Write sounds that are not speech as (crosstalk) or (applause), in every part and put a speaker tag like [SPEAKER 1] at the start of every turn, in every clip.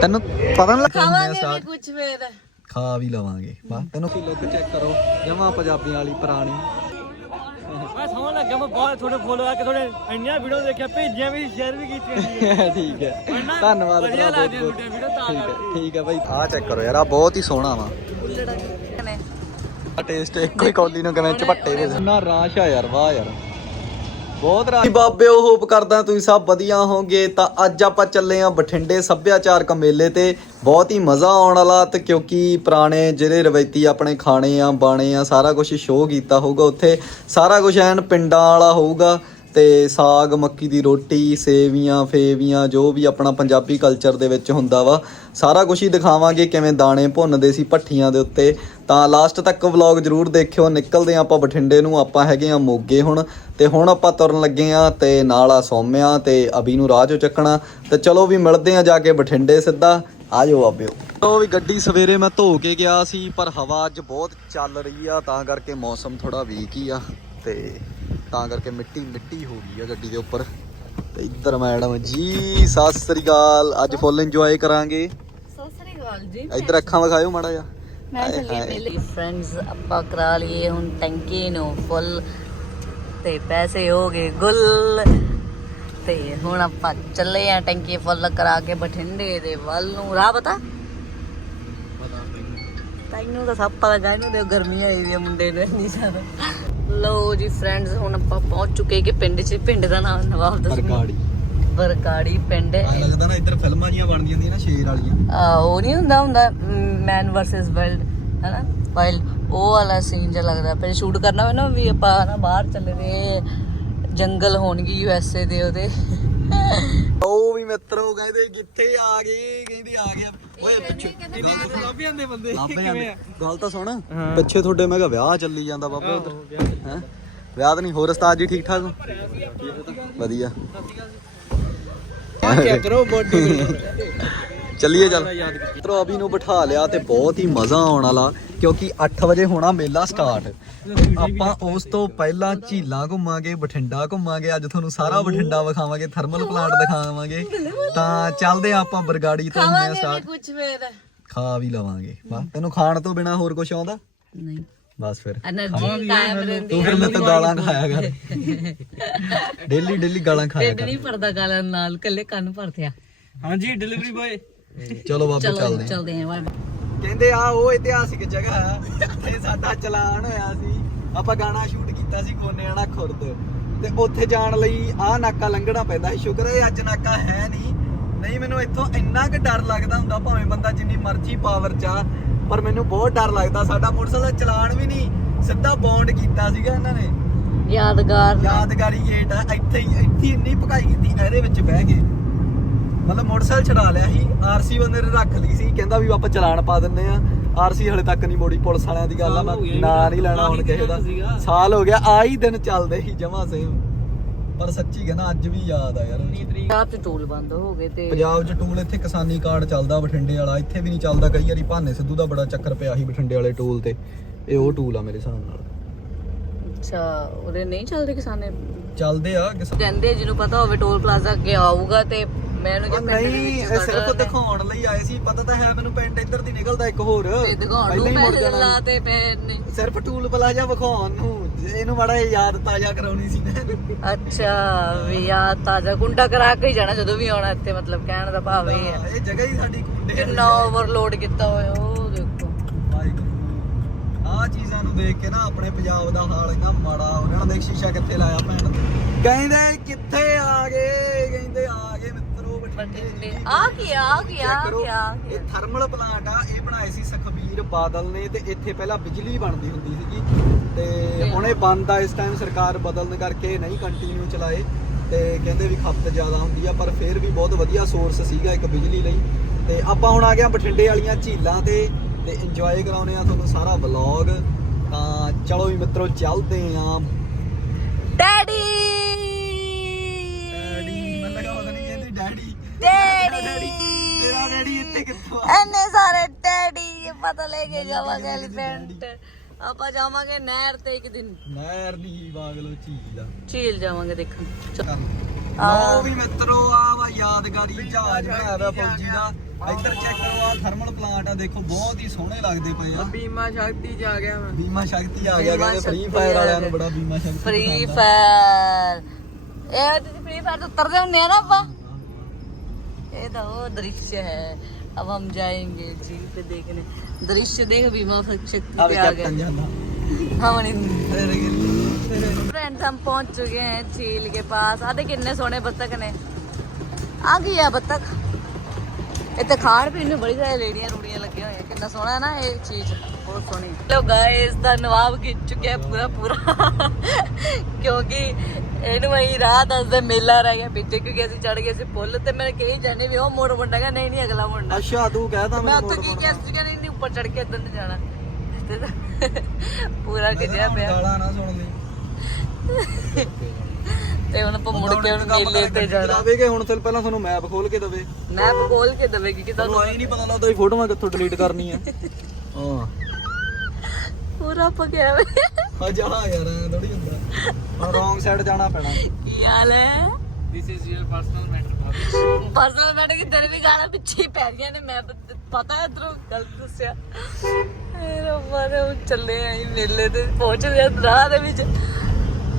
[SPEAKER 1] ਤੈਨੂੰ ਪਤਾ ਨਹੀਂ
[SPEAKER 2] ਖਾਵਾਂਗੇ ਵੀ
[SPEAKER 1] ਸਟਾਰਟ
[SPEAKER 2] ਕੁਝ ਫੇਰ।
[SPEAKER 1] ਖਾ ਵੀ ਲਵਾਂਗੇ। ਬਸ ਤੈਨੂੰ ਲੁੱਕ ਚੈੱਕ ਕਰੋ। ਜਮਾ ਪੰਜਾਬੀਆਂ ਵਾਲੀ ਪੁਰਾਣੀ।
[SPEAKER 3] ਮੈਂ ਸਮਝ ਲੱਗਿਆ ਮੈਂ ਬਹੁਤ ਥੋੜੇ ਫੋਲੋ ਆ ਕੇ ਥੋੜੇ ਇੰਨੀਆਂ ਵੀਡੀਓ ਦੇਖਿਆ ਭੇਜੀਆਂ ਵੀ ਸ਼ੇਅਰ ਵੀ ਕੀਤੀਆਂ (laughs)
[SPEAKER 1] ਠੀਕ ਹੈ। ਧੰਨਵਾਦ ਭਰਾ,
[SPEAKER 3] ਲੱਗਦੀ
[SPEAKER 1] ਬਹੁਤ-
[SPEAKER 3] ਵੀਡੀਓ ਤਾਂ
[SPEAKER 1] ਠੀਕ ਹੈ ਠੀਕ ਹੈ ਬਾਈ। ਆਹ ਚੈੱਕ ਕਰੋ ਯਾਰ ਆ ਬਹੁਤ ਹੀ ਸੋਹਣਾ ਵਾ। ਟੇਸਟ ਇੱਕੋ ਹੀ ਕੌਲੀ ਨੂੰ ਕਿਵੇਂ ਝਪੱਟੇ ਦੇ ਨਾ ਰਾਸ਼ ਆ ਯਾਰ ਵਾਹ ਯਾਰ। ਬਹੁਤ ਰਾਸ਼ ਬਾਬੇ, ਉਹ ਹੋਪ ਕਰਦਾ ਤੁਸੀਂ ਸਭ ਵਧੀਆ ਹੋਵੋਗੇ। ਤਾਂ ਅੱਜ ਆਪਾਂ ਚੱਲੇ ਆ ਬਠਿੰਡੇ ਸੱਭਿਆਚਾਰਕ ਮੇਲੇ ਤੇ। ਬਹੁਤ ਹੀ ਮਜ਼ਾ ਆਉਣ ਵਾਲਾ ਤੇ ਕਿਉਂਕਿ ਪੁਰਾਣੇ ਜਿਹੜੇ ਰਵਾਇਤੀ ਆਪਣੇ ਖਾਣੇ ਆ, ਬਾਣੇ ਆ, ਸਾਰਾ ਕੁਝ ਸ਼ੋਅ ਕੀਤਾ ਹੋਊਗਾ ਉੱਥੇ। ਸਾਰਾ ਕੁਝ ਐਨ ਪਿੰਡਾਂ ਵਾਲਾ ਹੋਊਗਾ ਤੇ ਸਾਗ, ਮੱਕੀ ਦੀ ਰੋਟੀ, ਸੇਵੀਆਂ, ਫੇਵੀਆਂ, ਜੋ ਵੀ ਆਪਣਾ ਪੰਜਾਬੀ ਕਲਚਰ ਦੇ ਵਿੱਚ ਹੁੰਦਾ ਵਾ। ਸਾਰਾ ਕੁਝ ਹੀ ਦਿਖਾਵਾਂਗੇ ਕਿਵੇਂ ਦਾਣੇ ਭੁੰਨਦੇ ਸੀ ਭੱਠੀਆਂ ਦੇ ਉੱਤੇ। ਤਾਂ ਲਾਸਟ ਤੱਕ ਵਲੌਗ ਜਰੂਰ ਦੇਖਿਓ ਨਿਕਲਦੇ ਆਪਾਂ ਬਠਿੰਡੇ ਨੂੰ ਆਪਾਂ ਹੈਗੇ ਆ ਮੋਗੇ ਹੁਣ ਤੇ ਹੁਣ ਆਪਾਂ ਤੁਰਨ ਲੱਗੇ ਆ ਤੇ ਨਾਲ ਆ ਸੌਮਿਆ ਤੇ ਅਭੀ ਨੂੰ ਰਾਹ ਚੋਂ ਚੱਕਣਾ ਤੇ ਚਲੋ ਵੀ ਮਿਲਦੇ ਆ ਜਾ ਕੇ ਬਠਿੰਡੇ ਸਿੱਧਾ ਆ ਜਾਓ ਆਬਿਓ ਉਹ ਵੀ ਗੱਡੀ ਸਵੇਰੇ ਮੈਂ ਧੋ ਕੇ ਗਿਆ ਸੀ ਪਰ ਹਵਾ ਅੱਜ ਬਹੁਤ ਚੱਲ ਰਹੀ ਆ ਤਾਂ ਕਰਕੇ ਮੌਸਮ ਥੋੜਾ ਵੀਕ ਹੀ ਆ ਤੇ ਤਾਂ ਕਰਕੇ ਮਿੱਟੀ ਮਿੱਟੀ ਹੋ ਗਈ ਆ ਗੱਡੀ ਦੇ ਉੱਪਰ। ਤੇ ਇੱਧਰ ਮੈਡਮ ਜੀ ਸਤਿ ਸ੍ਰੀ ਅਕਾਲ ਅੱਜ ਫੁੱਲ ਇੰਜੋਏ ਕਰਾਂਗੇ।
[SPEAKER 2] ਸਤਿ ਸ੍ਰੀ ਅਕਾਲ ਜੀ।
[SPEAKER 1] ਇੱਧਰ ਅੱਖਾਂ ਵਿਖਾਇਓ ਮਾੜਾ ਜਿਹਾ।
[SPEAKER 2] ਮੈਂ ਚੱਲੀ। ਮੇਲੇ ਫਰੈਂਡਸ ਆਪਾਂ ਕਰਾ ਲਈਏ ਹੁਣ ਟੈਂਕੀ ਨੂੰ ਫੁੱਲ ਤੇ ਪੈਸੇ ਹੋ ਗਏ ਗੁੱਲ। ਤੇ ਹੁਣ ਆਪਾਂ ਚੱਲੇ ਆ ਟੈਂਕੀ ਫੁੱਲ ਕਰਾ ਕੇ ਬਠਿੰਡੇ ਦੇ ਵੱਲ ਨੂੰ। ਰਾਹ ਪਤਾ? ਤੈਨੂੰ ਤਾਂ ਸਭ ਪਤਾ ਗਾ ਇਹਨੂੰ ਤੇ ਗਰਮੀ ਆਈ ਦੀ ਆ ਮੁੰਡੇ ਨੂੰ ਨਹੀਂ ਜ਼ਿਆਦਾ। ਲੋ ਜੀ ਫਰੈਂਡਸ ਹੁਣ ਆਪਾਂ ਪਹੁੰਚ ਚੁੱਕੇ ਕਿ ਪਿੰਡ 'ਚ। ਪਿੰਡ ਦਾ ਨਾਮ ਨਵਾਬ ਦੱਸੋ।
[SPEAKER 1] ਬਰਗਾੜੀ
[SPEAKER 2] ਬਰਕਾੜੀ ਪਿੰਡ।
[SPEAKER 1] ਆ ਲੱਗਦਾ ਨਾ ਇੱਧਰ ਫਿਲਮਾਂ ਜੀਆਂ ਬਣਦੀਆਂ ਹੁੰਦੀਆਂ ਨਾ ਸ਼ੇਰ ਵਾਲੀਆਂ।
[SPEAKER 2] ਆ ਉਹ ਨਹੀਂ ਹੁੰਦਾ ਹੁੰਦਾ। ਮੈਨ ਵਰਸਸ ਵਰਲਡ ਹੈਨਾ? ਵਾਈਲਡ ਉਹ ਵਾਲਾ ਸੀਨ ਜਿਹਾ ਲੱਗਦਾ ਪਹਿਲੇ ਸ਼ੂਟ ਕਰਨਾ ਹੋਵੇ ਨਾ ਵੀ ਆਪਾਂ ਨਾ ਬਾਹਰ ਚੱਲੇ ਦੇ ਜੰਗਲ ਹੋਣਗੇ ਯੂ ਐਸ ਏ ਦੇ ਉਹਦੇ।
[SPEAKER 1] ਉਹ ਵੀ ਮਿੱਤਰੋ ਕਹਿੰਦੇ ਕਿੱਥੇ ਆ ਗਏ ਕਹਿੰਦੇ ਆ ਗਿਆ। ਓਏ ਪਿੱਛੇ
[SPEAKER 3] ਲੱਭ ਜਾਂਦੇ ਬੰਦੇ।
[SPEAKER 1] ਲੱਭ ਜਾਂਦੇ। ਗੱਲ ਤਾਂ ਸੁਣ ਪਿੱਛੇ ਤੁਹਾਡੇ ਮੈਂ ਕਿਹਾ ਵਿਆਹ ਚੱਲੀ ਜਾਂਦਾ ਬਾਬਾ ਉਧਰ। ਹੈ? ਵਿਆਹ ਤਾਂ ਨਹੀਂ ਹੋਰ ਉਸਤਾਦ ਜੀ ਠੀਕ ਠਾਕ ਵਧੀਆ।
[SPEAKER 3] ਕਰੋ ਬੋਡੀ
[SPEAKER 1] ਚੱਲੀਏ ਚੱਲ। ਤਰੋਬੀ ਨੂੰ ਬਿਠਾ ਲਿਆ ਤੇ ਬਹੁਤ ਹੀ ਮਜ਼ਾ ਆਉਣ ਵਾਲਾ ਕਿਉਂਕਿ 8 ਵਜੇ ਹੋਣਾ ਮੇਲਾ ਸਟਾਰਟ ਆਪਾਂ ਉਸ ਤੋਂ ਪਹਿਲਾਂ ਝੀਲਾਂ ਘੁੰਮਾਂਗੇ ਬਠਿੰਡਾ ਘੁੰਮਾਂਗੇ ਅੱਜ ਤੁਹਾਨੂੰ ਸਾਰਾ ਬਠਿੰਡਾ ਵਿਖਾਵਾਂਗੇ ਥਰਮਲ ਪਲਾਂਟ ਦਿਖਾਵਾਂਗੇ। ਤਾਂ ਚੱਲਦੇ ਆਪਾਂ ਬਰਗਾੜੀ ਤੋਂ ਹੁੰਦੇ ਆ ਸਟਾਰਟ ਖਾ ਵੀ ਲਵਾਂਗੇ। ਵਾਹ ਤੈਨੂੰ ਖਾਣ ਤੋਂ ਬਿਨਾ ਹੋਰ ਕੁਝ ਆਉਂਦਾ?
[SPEAKER 2] ਨਹੀਂ।
[SPEAKER 1] ਬਸ ਫਿਰ ਤੂੰ ਫਿਰ ਮੈਂ ਤਾਂ ਗਾਲਾਂ ਖਾਇਆ ਕਰ। ਡੇਲੀ ਡੇਲੀ ਗਾਲਾਂ ਖਾਇਆ
[SPEAKER 2] ਕਰ ਨਹੀਂ ਪਰਦਾ ਗਾਲਾਂ ਨਾਲ ਕੱਲੇ ਕੰਨ ਭਰਤਿਆ
[SPEAKER 3] ਹਾਂਜੀ ਡਿਲੀਵਰੀ ਬॉय
[SPEAKER 1] ਚਲੋ ਬਾਬੇ
[SPEAKER 2] ਚਲੋ
[SPEAKER 1] ਚੱਲਦੇ ਆ
[SPEAKER 2] ਚੱਲਦੇ ਆਂ
[SPEAKER 1] ਕਹਿੰਦੇ ਆ ਉਹ ਇਤਿਹਾਸਿਕ ਜਗ੍ਹਾ ਆ ਜਿੱਥੇ ਸਾਡਾ ਚਲਾਨ ਹੋਇਆ ਸੀ। ਆਪਾਂ ਗਾਣਾ ਸ਼ੂਟ ਕੀਤਾ ਸੀ ਕੋਨੇਆਣਾ ਖੁਰਦ। ਤੇ ਉੱਥੇ ਜਾਣ ਲਈ ਆ ਨਾਕਾ ਲੰਘਣਾ ਪੈਂਦਾ ਸੀ। ਸ਼ੁਕਰ ਹੈ ਅੱਜ ਨਾਕਾ ਹੈ ਨਹੀਂ। ਨਹੀਂ ਮੈਨੂੰ ਇੱਥੋਂ ਇੰਨਾ ਕੁ ਡਰ ਲੱਗਦਾ ਹੁੰਦਾ ਭਾਵੇਂ ਬੰਦਾ ਜਿੰਨੀ ਮਰਜ਼ੀ ਪਾਵਰ ਚ ਆ। ਪਰ ਮੈਨੂੰ ਬਹੁਤ ਡਰ ਲੱਗਦਾ। ਸਾਡਾ ਮੋਟਰਸਾਈਕਲ ਦਾ ਚਲਾਨ ਵੀ ਨਹੀਂ ਸਿੱਧਾ ਬੌਂਡ ਕੀਤਾ ਸੀਗਾ ਇਹਨਾਂ ਨੇ।
[SPEAKER 2] ਯਾਦਗਾਰ
[SPEAKER 1] ਯਾਦਗਾਰੀ ਗੇਟ ਆ। ਇੱਥੇ ਹੀ ਇੱਥੇ ਹੀ ਇੰਨੀ ਭਕਾਈ ਕੀਤੀ ਇਹਦੇ ਵਿੱਚ ਬਹਿ ਕੇ। ਮਤਲਬ ਮੋਟਰਸਾਈਕਲ ਛਡਾ ਲਿਆ ਸੀ ਆਰਸੀ ਬੰਦੇ ਨੇ ਰੱਖ ਲਈ ਸੀ ਕਹਿੰਦਾ ਵੀ ਆਪਾਂ ਚਲਾਨ ਪਾ ਦਿੰਨੇ ਆ ਆਰਸੀ ਹਲੇ ਤੱਕ ਨਹੀਂ ਮੋੜੀ ਪੁਲਿਸ ਵਾਲਿਆਂ ਦੀ ਗੱਲ ਆ ਮੈਂ
[SPEAKER 3] ਹੋ
[SPEAKER 1] ਨਾਂ ਨਹੀਂ ਲੈਣਾ ਹੁਣ ਕਿਸੇ ਦਾ। ਸਾਲ ਹੋ ਗਿਆ ਆਹੀ ਦਿਨ ਚੱਲਦੇ ਸੀ ਜਮਾ ਸੇਮ ਪਰ ਸੱਚੀ ਕਹਿੰਦਾ ਅੱਜ ਵੀ ਯਾਦ ਆ ਯਾਰ।
[SPEAKER 2] ਪੰਜਾਬ ਚ ਟੂਲ ਬੰਦ ਹੋ ਗਏ ਤੇ
[SPEAKER 1] ਪੰਜਾਬ 'ਚ ਟੂਲ ਇੱਥੇ ਕਿਸਾਨੀ ਕਾਰਡ ਚੱਲਦਾ ਬਠਿੰਡੇ ਵਾਲਾ ਇੱਥੇ ਵੀ ਨਹੀਂ ਚੱਲਦਾ। ਕਈ ਵਾਰੀ ਭਾਨੇ ਸਿੱਧੂ ਦਾ ਬੜਾ ਚੱਕਰ ਪਿਆ ਸੀ ਬਠਿੰਡੇ ਵਾਲੇ ਟੂਲ ਤੇ। ਇਹ ਉਹ ਟੂਲ ਆ ਮੇਰੇ ਹਿਸਾਬ ਨਾਲ।
[SPEAKER 2] ਅੱਛਾ ਉਹਦੇ ਨਹੀਂ ਚੱਲਦੇ ਕਿਸਾਨੇ?
[SPEAKER 1] ਚੱਲਦੇ ਆ
[SPEAKER 2] ਕਹਿੰਦੇ ਜਿਹਨੂੰ ਪਤਾ ਹੋਵੇ ਟੋਲ ਪਲਾਜ਼ਾ ਅੱਗੇ ਆਊਗਾ ਤੇ ਮੈਂ ਉਹਨੂੰ
[SPEAKER 1] ਉਹ
[SPEAKER 2] ਕਿਹਾ ਪਿੰਡ ਦੇ
[SPEAKER 1] ਨਹੀਂ
[SPEAKER 2] ਵਿੱਚ
[SPEAKER 1] ਇਹ ਸਿਰਫ
[SPEAKER 2] ਕੱਢ ਲੈਣੇ।
[SPEAKER 1] ਦਿਖਾਉਣ ਲਈ ਆਏ ਸੀ ਪਤਾ ਤਾਂ ਹੈ ਮੈਨੂੰ ਪਿੰਡ ਇੱਧਰ ਦੀ ਨਿਕਲਦਾ ਇੱਕ ਹੋਰ।
[SPEAKER 2] ਤੇ ਦਿਖਾਉਣ
[SPEAKER 1] ਪਹਿਲਾਂ
[SPEAKER 2] ਨੂੰ
[SPEAKER 1] ਹੀ ਮੁੜ
[SPEAKER 2] ਪੈਸੇ
[SPEAKER 1] ਜਾਣਾ।
[SPEAKER 2] ਲਾਤੇ ਪਏ ਨੇ।
[SPEAKER 1] ਸਿਰਫ ਟੂਲ ਪਲਾਜ਼ਾ ਵਿਖਾਉਣ ਨੂੰ ਜੇ ਇਹਨੂੰ ਬੜਾ ਯਾਦ ਤਾਜ਼ਾ ਕਰਾਉਣੀ ਸੀ ਨਾ ਇਹਨੂੰ।
[SPEAKER 2] ਅੱਛਾ ਵੀ ਆ ਤਾਜ਼ਾ ਕੁੰਡਾ ਕਰਾ ਕੇ ਹੀ ਜਾਣਾ ਜਦੋਂ ਵੀ ਆਉਣਾ ਇੱਥੇ ਮਤਲਬ ਕਹਿਣ ਦਾ ਭਾਵ ਇਹ ਹੈ।
[SPEAKER 1] ਹਾਂ, ਇਹ ਜਗ੍ਹਾ ਹੀ ਸਾਡੀ ਕੁੰਡੇ
[SPEAKER 2] ਕਿੰਨਾ ਓਵਰਲੋਡ ਕੀਤਾ ਹੋਇਆ ਉਹ ਦੇਖੋ।
[SPEAKER 1] ਆ ਚੀਜ਼ਾਂ ਨੂੰ ਦੇਖ ਕੇ ਨਾ ਆਪਣੇ ਪੰਜਾਬ ਦਾ ਹਾਲ ਇੰਨਾ ਮਾੜਾ ਹੋ ਦੇਖ ਸ਼ੀਸ਼ਾ ਕਿੱਥੇ ਲਾਇਆ ਭੈਣ ਕਹਿੰਦੇ ਕਿੱਥੇ ਆ ਗਏ ਕਹਿੰਦੇ ਆ ਗਏ ਮਿੱਤਰੋ
[SPEAKER 2] ਬਠਿੰਡੇ ਆ ਕੀ ਆ ਕੀ ਆ
[SPEAKER 1] ਚੈੱਕ ਕਰੋ,
[SPEAKER 2] ਕੀ ਆ
[SPEAKER 1] ਇਹ ਥਰਮਲ ਪਲਾਂਟ ਆ ਇਹ ਬਣਾਏ ਸੀ ਸੁਖਬੀਰ ਬਾਦਲ ਨੇ ਤੇ ਇੱਥੇ ਪਹਿਲਾਂ ਬਿਜਲੀ ਬਣਦੀ ਹੁੰਦੀ ਸੀਗੀ। ਤੇ ਹੁਣ ਇਹ ਬੰਦ ਆ ਇਸ ਟਾਈਮ ਸਰਕਾਰ ਬਦਲਣ ਕਰਕੇ ਨਹੀਂ ਕੰਟੀਨਿਊ ਚਲਾਏ। ਤੇ ਕਹਿੰਦੇ ਵੀ ਖਪਤ ਜ਼ਿਆਦਾ ਹੁੰਦੀ ਆ ਪਰ ਫਿਰ ਵੀ ਬਹੁਤ ਵਧੀਆ ਸੋਰਸ ਸੀਗਾ ਇੱਕ ਬਿਜਲੀ ਲਈ। ਤੇ ਆਪਾਂ ਹੁਣ ਆ ਗਏ ਆ ਬਠਿੰਡੇ ਵਾਲੀਆਂ ਝੀਲਾਂ ਤੇ ਤੇ ਇੰਜੋਏ ਕਰਾਉਨੇ ਆ ਤੁਹਾਨੂੰ ਸਾਰਾ ਵਲੌਗ ਤਾਂ ਚਲੋ ਵੀ ਮਿੱਤਰੋ ਚੱਲਦੇ ਆ।
[SPEAKER 2] ਡੈਡੀ
[SPEAKER 1] ਮੈਨੂੰ ਲੱਗਾ ਪਤਾ ਨਹੀਂ ਕਹਿੰਦੀ ਡੈਡੀ
[SPEAKER 2] ਡੈਡੀ
[SPEAKER 1] ਤੇਰਾ ਡੈਡੀ ਇੱਥੇ ਕਿੱਥੋਂ ਆ
[SPEAKER 2] ਐਨੇ ਸਾਰੇ ਟੈਡੀ ਪਤਾ ਲੈ ਕੇ ਜਾਵਾਂਗੇ ਐਲੀਫੈਂਟ ਆਪਾਂ ਜਾਵਾਂਗੇ ਨਹਿਰ ਤੇ ਇੱਕ ਦਿਨ।
[SPEAKER 1] ਨਹਿਰ ਨਹੀਂ ਬਾਗਲੋ ਝੀਲ ਆ
[SPEAKER 2] ਝੀਲ ਜਾਵਾਂਗੇ ਦੇਖਣ।
[SPEAKER 1] ਆਓ ਵੀ ਮਿੱਤਰੋ ਆ ਵਾ ਯਾਦਗਾਰੀ ਜਹਾਜ਼ ਬਣਾਇਆ ਹੋਇਆ ਫੌਜੀ ਦਾ। ਇੱਧਰ ਚੈੱਕ ਕਰੋ ਆ ਥਰਮਲ ਪਲਾਂਟ ਆ ਦੇਖੋ ਬਹੁਤ ਹੀ ਸੋਹਣੇ ਲੱਗਦੇ ਪਏ ਆ।
[SPEAKER 3] ਬੀਮਾ ਸ਼ਕਤੀ ਚ ਆ ਗਿਆ ਮੈਂ।
[SPEAKER 1] ਬੀਮਾ ਸ਼ਕਤੀ ਆ ਗਿਆ ਕਹਿੰਦੇ ਫ੍ਰੀ ਫਾਇਰ ਵਾਲਿਆਂ ਨੂੰ ਬੜਾ ਬੀਮਾ ਸ਼ਕਤੀ
[SPEAKER 2] ਫ੍ਰੀ ਫਾਇਰ ਇਹ ਤੁਸੀਂ ਫ੍ਰੀ ਫਾਇਰ ਤੋਂ ਉਤਰਦੇ ਹੁੰਦੇ ਆ ਨਾ ਆਪਾਂ? ਇਹ ਤਾਂ ਉਹ ਦ੍ਰਿਸ਼ ਹੈ। अब हम जाएँगे झील पे देखने। दृश्य देख बीमा शक्ति पे आ गए। फ्रेंड्स हाँ, हम पहुँच चुके हैं झील के पास। आधे कितने सोने बत्तख ने। आ गई है बत्तख। इतने खाण पीन में बड़ी सारी लेड़िया रूड़िया लगे हुए हैं कितना सोना है ना ये चीज़। बहुत सोनी चलो गाइस धनवाब खींच चुके हैं पूरा पूरा (laughs) क्योंकि ਇਹਨੂੰ ਅਸੀਂ ਰਾਹ ਦੱਸਦੇ ਮੇਲਾ ਰਹਿ ਗਿਆ ਪਿੱਛੇ ਕਿਉਂਕਿ ਅਸੀਂ ਚੜ ਗਏ ਸੀ ਪੁੱਲ ਤੇ ਮੈਂ ਕਹੀ ਜਾਣੇ ਵੀ ਉਹ ਮੋੜ ਮੁੰਡਾ ਕਹਿੰਦਾ ਨਹੀਂ ਨਹੀਂ ਅਗਲਾ ਮੁੰਡਾ।
[SPEAKER 1] ਅੱਛਾ ਤੂੰ ਕਹਿਦਾ
[SPEAKER 2] ਮੈਂ ਉੱਥੇ ਕੀ ਕਿਹਾ ਸੀ ਕਹਿੰਦਾ ਨਹੀਂ ਉੱਪਰ ਚੜ ਕੇ ਇੱਧਰ ਨਹੀਂ ਜਾਣਾ। ਪੂਰਾ ਗਿਰਿਆ ਪਿਆ।
[SPEAKER 1] ਗਾਲਾਂ ਨਾ ਸੁਣ ਲਈ।
[SPEAKER 2] ਤੇ ਹੁਣ ਆਪਾਂ ਮੁੜ ਕੇ ਹੁਣ ਮੇਲੇ ਤੇ ਜਾਣਾ।
[SPEAKER 1] ਕਿ ਹੁਣ ਤੇ ਪਹਿਲਾਂ ਤੁਹਾਨੂੰ ਮੈਪ ਖੋਲ ਕੇ ਦਵੇ?
[SPEAKER 2] ਮੈਪ ਖੋਲ ਕੇ ਦਵੇਗੀ ਕਿ ਤੁਹਾਨੂੰ
[SPEAKER 1] ਤੁਹਾਨੂੰ ਆਈ ਨਹੀਂ ਪਤਾ ਲੱਗਦਾ ਵੀ ਫੋਟੋਆਂ ਕਿੱਥੋਂ ਡਿਲੀਟ ਕਰਨੀ ਆ ਹਾਂ
[SPEAKER 2] ਪੂਰਾ ਪਕਿਆ ਹੋਇਆ
[SPEAKER 1] ਆ ਜਾ ਯਾਰ ਥੋੜੀ ਰੋਂਗ ਸਾਈਡ ਜਾਣਾ ਪੈਣਾ।
[SPEAKER 2] ਕੀ ਹਾਲ ਹੈ?
[SPEAKER 3] This is your personal matter
[SPEAKER 2] personal matter ਕਿ ਤੇਰੇ ਵੀ ਗਾਲਾਂ ਪਿੱਛੇ ਹੀ ਪੈ ਰਹੀਆਂ ਨੇ ਮੈਂ ਪਤਾ ਹੈ ਇਧਰੋਂ ਗਲਤ ਦੱਸਿਆ। ਰੱਬਾ ਨੇ ਹੁਣ ਚੱਲੇ ਆਈ ਮੇਲੇ ਤੇ ਪਹੁੰਚ ਗਏ ਰਾਹ ਦੇ ਵਿੱਚ।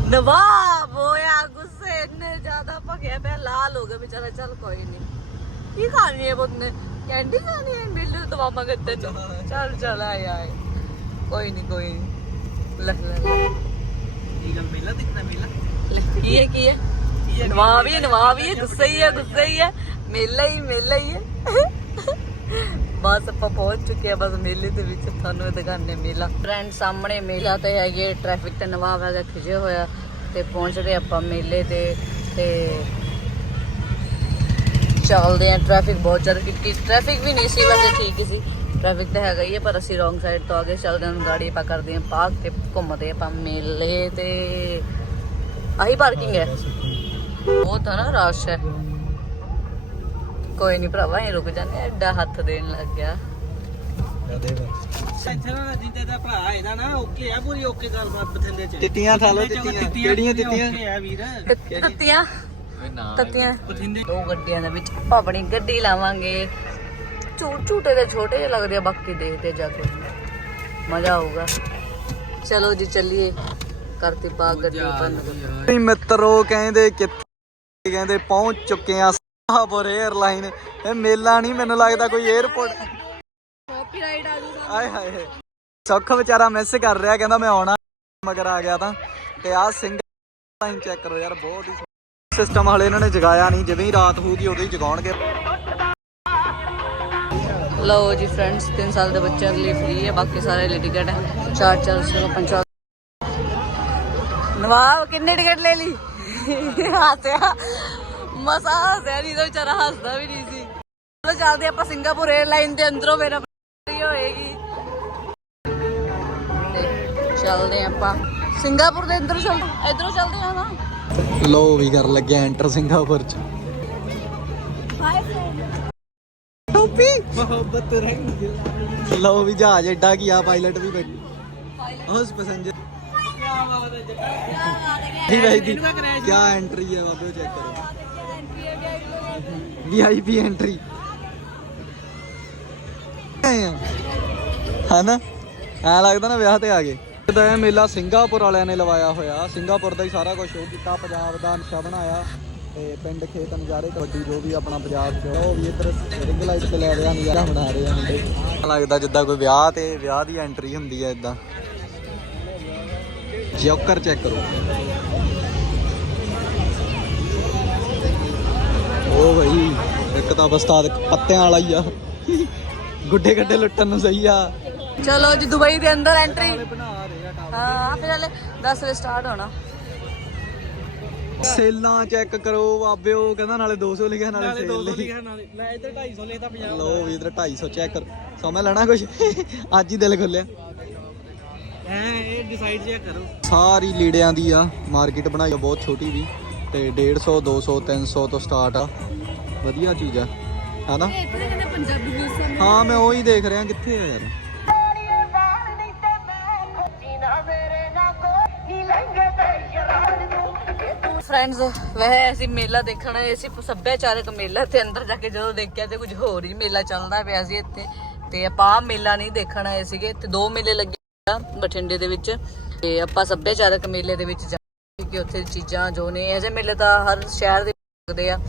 [SPEAKER 2] ਨਵਾਬ ਹੋਇਆ ਗੁੱਸੇ ਇੰਨੇ ਜ਼ਿਆਦਾ ਭਗਿਆ ਪਿਆ ਲਾਲ ਹੋ ਗਿਆ ਵਿਚਾਰਾ ਚੱਲ ਕੋਈ ਨਹੀਂ ਕੀ ਖਾਣੀ ਹੈ ਬੰਦੇ ਕੈਂਡੀ ਖਾਣੀ ਹੈ ਮੇਲੇ ਤੇ ਗੱਤੇ ਚ? ਚੱਲ ਚੱਲ ਆਏ ਕੋਈ ਨਹੀਂ ਕੋਈ ਨਹੀਂ ਲੈ ਲੈ।
[SPEAKER 3] ਇਹ ਗੱਲ ਮੇਲਾ ਦਿਖਣਾ ਮੇਲਾ
[SPEAKER 2] ਕੀ ਹੈ ਕੀ ਹੈ? ਨਵਾਬ ਹੀ ਨਵਾਬ ਹੀ ਗੁੱਸੇ ਹੀ ਹੈ ਗੁੱਸੇ ਹੀ ਹੈ। ਮੇਲਾ ਹੀ ਮੇਲਾ ਹੀ ਹੈ। ਬਸ ਆਪਾਂ ਪਹੁੰਚ ਚੁੱਕੇ ਆ ਬਸ ਮੇਲੇ ਦੇ ਵਿੱਚ ਤੁਹਾਨੂੰ ਇਹ ਦਿਖਾਣੇ ਮੇਲਾ। ਫਰੈਂਡ ਸਾਹਮਣੇ ਮੇਲਾ ਤੇ ਹੈਗੇ ਟ੍ਰੈਫਿਕ ਤੇ ਨਵਾਬ ਹੈਗਾ ਖਿਜੇ ਹੋਇਆ ਤੇ ਪਹੁੰਚ ਰਹੇ ਆਪਾਂ ਮੇਲੇ ਤੇ ਤੇ ਚੱਲਦੇ ਆ ਟ੍ਰੈਫਿਕ ਬਹੁਤ ਜ਼ਿਆਦਾ ਕਿਉਂਕਿ ਟ੍ਰੈਫਿਕ ਵੀ ਨਹੀਂ ਸੀ ਵੈਸੇ ਠੀਕ ਸੀ। ਟ੍ਰੈਫਿਕ ਤਾਂ ਹੈਗਾ ਹੀ ਹੈ ਪਰ ਅਸੀਂ ਰੋਂਗ ਸਾਈਡ ਤੋਂ ਆ ਗਏ ਚੱਲਦੇ ਹਾਂ ਗਾੜੀ ਆਪਾਂ ਕਰਦੇ ਹਾਂ ਪਾਰਕ ਤੇ ਘੁੰਮਦੇ ਆਪਾਂ ਮੇਲੇ ਤੇ। ਆਹੀ ਪਾਰਕਿੰਗ ਹੈ। ਬਹੁਤ ਹੈ ਨਾ ਰਸ਼ ਹੈ। ਕੋਈ ਨਹੀਂ ਭਰਾਵਾ ਇਹ ਰੁਕ ਜਾਂਦੇ ਐਡਾ ਹੱਥ ਦੇਣ ਲੱਗ ਗਿਆ।
[SPEAKER 1] ਕਦੇ
[SPEAKER 3] ਇੱਥੇ ਨਾ ਜਿੱਤੇ ਦਾ ਭਰਾ ਇਹਦਾ ਨਾ ਓਕੇ ਆ ਪੂਰੀ ਓਕੇ ਗੱਲਬਾਤ ਬਥਿੰਦੇ ਚ।
[SPEAKER 1] ਤਿੱਤੀਆਂ ਖਾ ਲਓ ਤਿੱਤੀਆਂ। ਕਿਹੜੀਆਂ ਤਿੱਤੀਆਂ?
[SPEAKER 3] ਓਕੇ ਆ ਵੀਰ।
[SPEAKER 2] ਤੱਤੀਆਂ? ਤੱਤੀਆਂ।
[SPEAKER 3] ਬਥਿੰਦੇ
[SPEAKER 2] ਦੋ ਗੱਡੀਆਂ ਦੇ ਵਿੱਚ ਆਪਾਂ ਆਪਣੀ ਗੱਡੀ ਲਾਵਾਂਗੇ। ਝੂਟ ਝੂਟੇ ਦੇ ਛੋਟੇ ਜਿਹੇ ਲੱਗਦੇ ਆ ਬਾਕੀ ਦੇਖਦੇ ਜਾ ਕੇ। ਮਜ਼ਾ ਆਊਗਾ। ਚਲੋ ਜੀ ਚੱਲੀਏ। ਕਰਤੀ ਪਾ ਗੱਡੀ ਬੰਦ ਕਰ।
[SPEAKER 1] ਵੀ ਮਿੱਤਰੋ ਕਹਿੰਦੇ ਕਿੱਥੇ ਕਹਿੰਦੇ ਪਹੁੰਚ ਚੁੱਕੇ ਆ ਸਾਹਪੁਰ 에ਅਰਲਾਈਨ ਇਹ ਮੇਲਾ ਨਹੀਂ ਮੈਨੂੰ ਲੱਗਦਾ ਕੋਈ 에ਅਰਪੋਰਟ
[SPEAKER 2] ਕਾਪੀਰਾਈਟ ਆ ਜੂਗਾ।
[SPEAKER 1] ਆਏ ਹਾਏ ਸੁੱਖ ਵਿਚਾਰਾ ਮਿਸ ਕਰ ਰਿਹਾ ਕਹਿੰਦਾ ਮੈਂ ਆਉਣਾ। ਮਗਰ ਆ ਗਿਆ ਤਾਂ। ਤੇ ਆਹ ਸਿੰਘ ਲਾਈਨ ਚੈੱਕ ਕਰੋ ਯਾਰ ਬਹੁਤ ਹੀ ਸਿਸਟਮ ਹਲੇ ਇਹਨਾਂ ਨੇ ਜਗਾਇਆ ਨਹੀਂ ਜਿਵੇਂ ਹੀ ਰਾਤ ਹੋਊਗੀ ਉਦੋਂ ਹੀ ਜਗਾਉਣਗੇ।
[SPEAKER 2] ਲਓ ਜੀ ਫਰੈਂਡਸ 3 ਸਾਲ ਦੇ ਬੱਚਿਆਂ ਦੇ ਲਈ ਫ੍ਰੀ ਹੈ ਬਾਕੀ ਸਾਰੇ ਲਈ ਟਿਕਟ ਹੈ। 4 400 50 ਨਵਾਬ ਕਿੰਨੇ ਟਿਕਟ ਲੈ ਲਈ? ਹੱਸਿਆ। ਮਸਾ ਹੱਸਿਆ ਨਹੀਂ ਤਾਂ ਵਿਚਾਰਾ ਹੱਸਦਾ ਵੀ ਨਹੀਂ ਸੀ। ਚਲੋ ਚੱਲਦੇ ਆਪਾਂ ਸਿੰਗਾਪੁਰ 에ਅਰਲਾਈਨ ਦੇ ਅੰਦਰੋਂ ਮੇਰਾ ਫ੍ਰੀ ਹੋਏਗੀ। ਚੱਲਦੇ ਆਪਾਂ। ਸਿੰਗਾਪੁਰ ਦੇ ਅੰਦਰ ਚੱਲ ਇਧਰੋਂ ਚੱਲਦੇ ਆ ਨਾ।
[SPEAKER 1] ਲੋ ਵੀ ਕਰ ਲੱਗਿਆ ਐਂਟਰ ਸਿੰਗਾਪੁਰ ਚ। ਟੋਪੀ
[SPEAKER 3] ਮੁਹੱਬਤ ਰੰਗ
[SPEAKER 1] ਲੋ ਵੀ ਜਹਾਜ਼ ਐਡਾ ਕੀ ਆ ਪਾਇਲਟ ਵੀ ਬੈਠ। ਉਸ ਪੈਸੇਂਜਰ
[SPEAKER 3] ਕੀ ਬਾਤ ਹੈ
[SPEAKER 1] ਦੀ ਕੀ ਐਂਟਰੀ ਹੈ ਬਾਬੇ ਚੈੱਕ ਕਰੋ। ਵੀਆਈਪੀ ਐਂਟਰੀ ਹਾਂ ਨਾ ਐ ਲੱਗਦਾ ਨਾ ਵਿਆਹ ਤੇ ਆ ਗਏ। ਇਹ ਮੇਲਾ ਸਿੰਗਾਪੁਰ ਵਾਲਿਆਂ ਨੇ ਲਵਾਇਆ ਹੋਇਆ। ਸਿੰਗਾਪੁਰ ਦਾ ਹੀ ਸਾਰਾ ਕੁਝ ਸ਼ੋਅ ਕੀਤਾ ਪੰਜਾਬ ਦਾ ਨਕਸ਼ਾ ਬਣਾਇਆ। ਤੇ ਪਿੰਡ ਖੇਤ ਨਜ਼ਾਰੇ ਕਬੱਡੀ ਜੋ ਵੀ ਆਪਣਾ ਪੰਜਾਬ ਚ ਉਹ ਵੀ ਇੱਧਰ ਰਿੰਗ ਲਾਈਟ ਤੇ ਲੈ ਰਿਹਾ ਨਜ਼ਾਰਾ ਬਣਾ ਰਹੇ ਆ ਮੁੰਡੇ। ਲੱਗਦਾ ਜਿੱਦਾਂ ਕੋਈ ਵਿਆਹ ਤੇ ਵਿਆਹ ਦੀ ਐਂਟਰੀ ਹੁੰਦੀ ਹੈ ਇਦਾਂ। ਜੋਕਰ ਚੈੱਕ ਕਰੋ। ਉਹ ਭਾਈ ਇੱਕ ਤਾਂ ਉਸਤਾਦ ਪੱਤਿਆਂ ਵਾਲਾ ਹੀ ਆ। ਗੁੱਡੇ ਗੱਡੇ ਲੁੱਟਣ ਨੂੰ ਸਹੀ ਆ।
[SPEAKER 2] ਚਲੋ ਜੀ ਦੁਬਈ ਦੇ ਅੰਦਰ ਐਂਟਰੀ ਹਾਂ ਫਿਰ ਹਲੇ 10 ਵਜੇ ਸਟਾਰਟ ਹੋਣਾ।
[SPEAKER 1] ਸੇਲਾਂ ਚੈੱਕ ਕਰੋ ਬਾਬਿਓ ਕਹਿੰਦਾ ਨਾਲੇ 200 ਲਿਖਿਆ ਨਾਲੇ
[SPEAKER 3] ਨਾਲੇ
[SPEAKER 1] ਸੇਲ
[SPEAKER 3] 200
[SPEAKER 1] ਲਿਖੀ
[SPEAKER 3] ਲਿਖਿਆ। ਨਾਲੇ ਲੈ ਇੱਧਰ 250 ਲਿਖਦਾ 50
[SPEAKER 1] ਲੋ ਵੀ ਇਧਰ 250 ਚੈੱਕ ਕਰ। ਸਮਝ ਲੈਣਾ ਕੁਝ ਅੱਜ ਹੀ ਦਿਲ ਖੁੱਲਿਆ।
[SPEAKER 3] ਐ ਇਹ ਡਿਸਾਈਡ ਜਿਆ ਕਰੋ।
[SPEAKER 1] ਸਾਰੀ ਲੀੜਿਆਂ ਦੀ ਆ ਮਾਰਕੀਟ ਬਣਾਈ ਆ ਬਹੁਤ ਛੋਟੀ ਵੀ। ਤੇ 150 200 300 ਤੋਂ ਸਟਾਰਟ ਆ। ਵਧੀਆ ਚੀਜ਼ ਆ। ਹੈਨਾ
[SPEAKER 2] ਇੱਥੇ ਕਹਿੰਦੇ ਪੰਜਾਬੀ ਨਿਊਜ਼
[SPEAKER 1] ਹਾਂ ਮੈਂ ਉਹੀ ਦੇਖ ਰਿਹਾ ਕਿੱਥੇ ਆ ਯਾਰ?
[SPEAKER 2] ਫਰੈਂਡਸ ਵੈਸੇ ਅਸੀਂ ਮੇਲਾ ਦੇਖਣ ਆਏ ਸੀ ਸੱਭਿਆਚਾਰਕ ਮੇਲਾ ਤੇ ਅੰਦਰ ਜਾ ਕੇ ਜਦੋਂ ਦੇਖਿਆ ਤੇ ਕੁਝ ਹੋਰ ਹੀ ਮੇਲਾ ਚੱਲਦਾ ਪਿਆ ਸੀ ਇੱਥੇ ਤੇ ਆਪਾਂ ਮੇਲਾ ਨਹੀਂ ਦੇਖਣ ਆਏ ਸੀਗੇ ਤੇ ਦੋ ਮੇਲੇ ਲੱਗੇ ਆ ਬਠਿੰਡੇ ਦੇ ਵਿੱਚ ਤੇ ਆਪਾਂ ਸੱਭਿਆਚਾਰਕ ਮੇਲੇ ਦੇ ਵਿੱਚ ਜਾ ਕਿ ਉੱਥੇ ਚੀਜ਼ਾਂ ਜੋ ਨੇ ਇਹੋ ਜਿਹੇ ਮੇਲੇ ਤਾਂ ਹਰ ਸ਼ਹਿਰ ਦੇ ਲੱਗਦੇ ਆ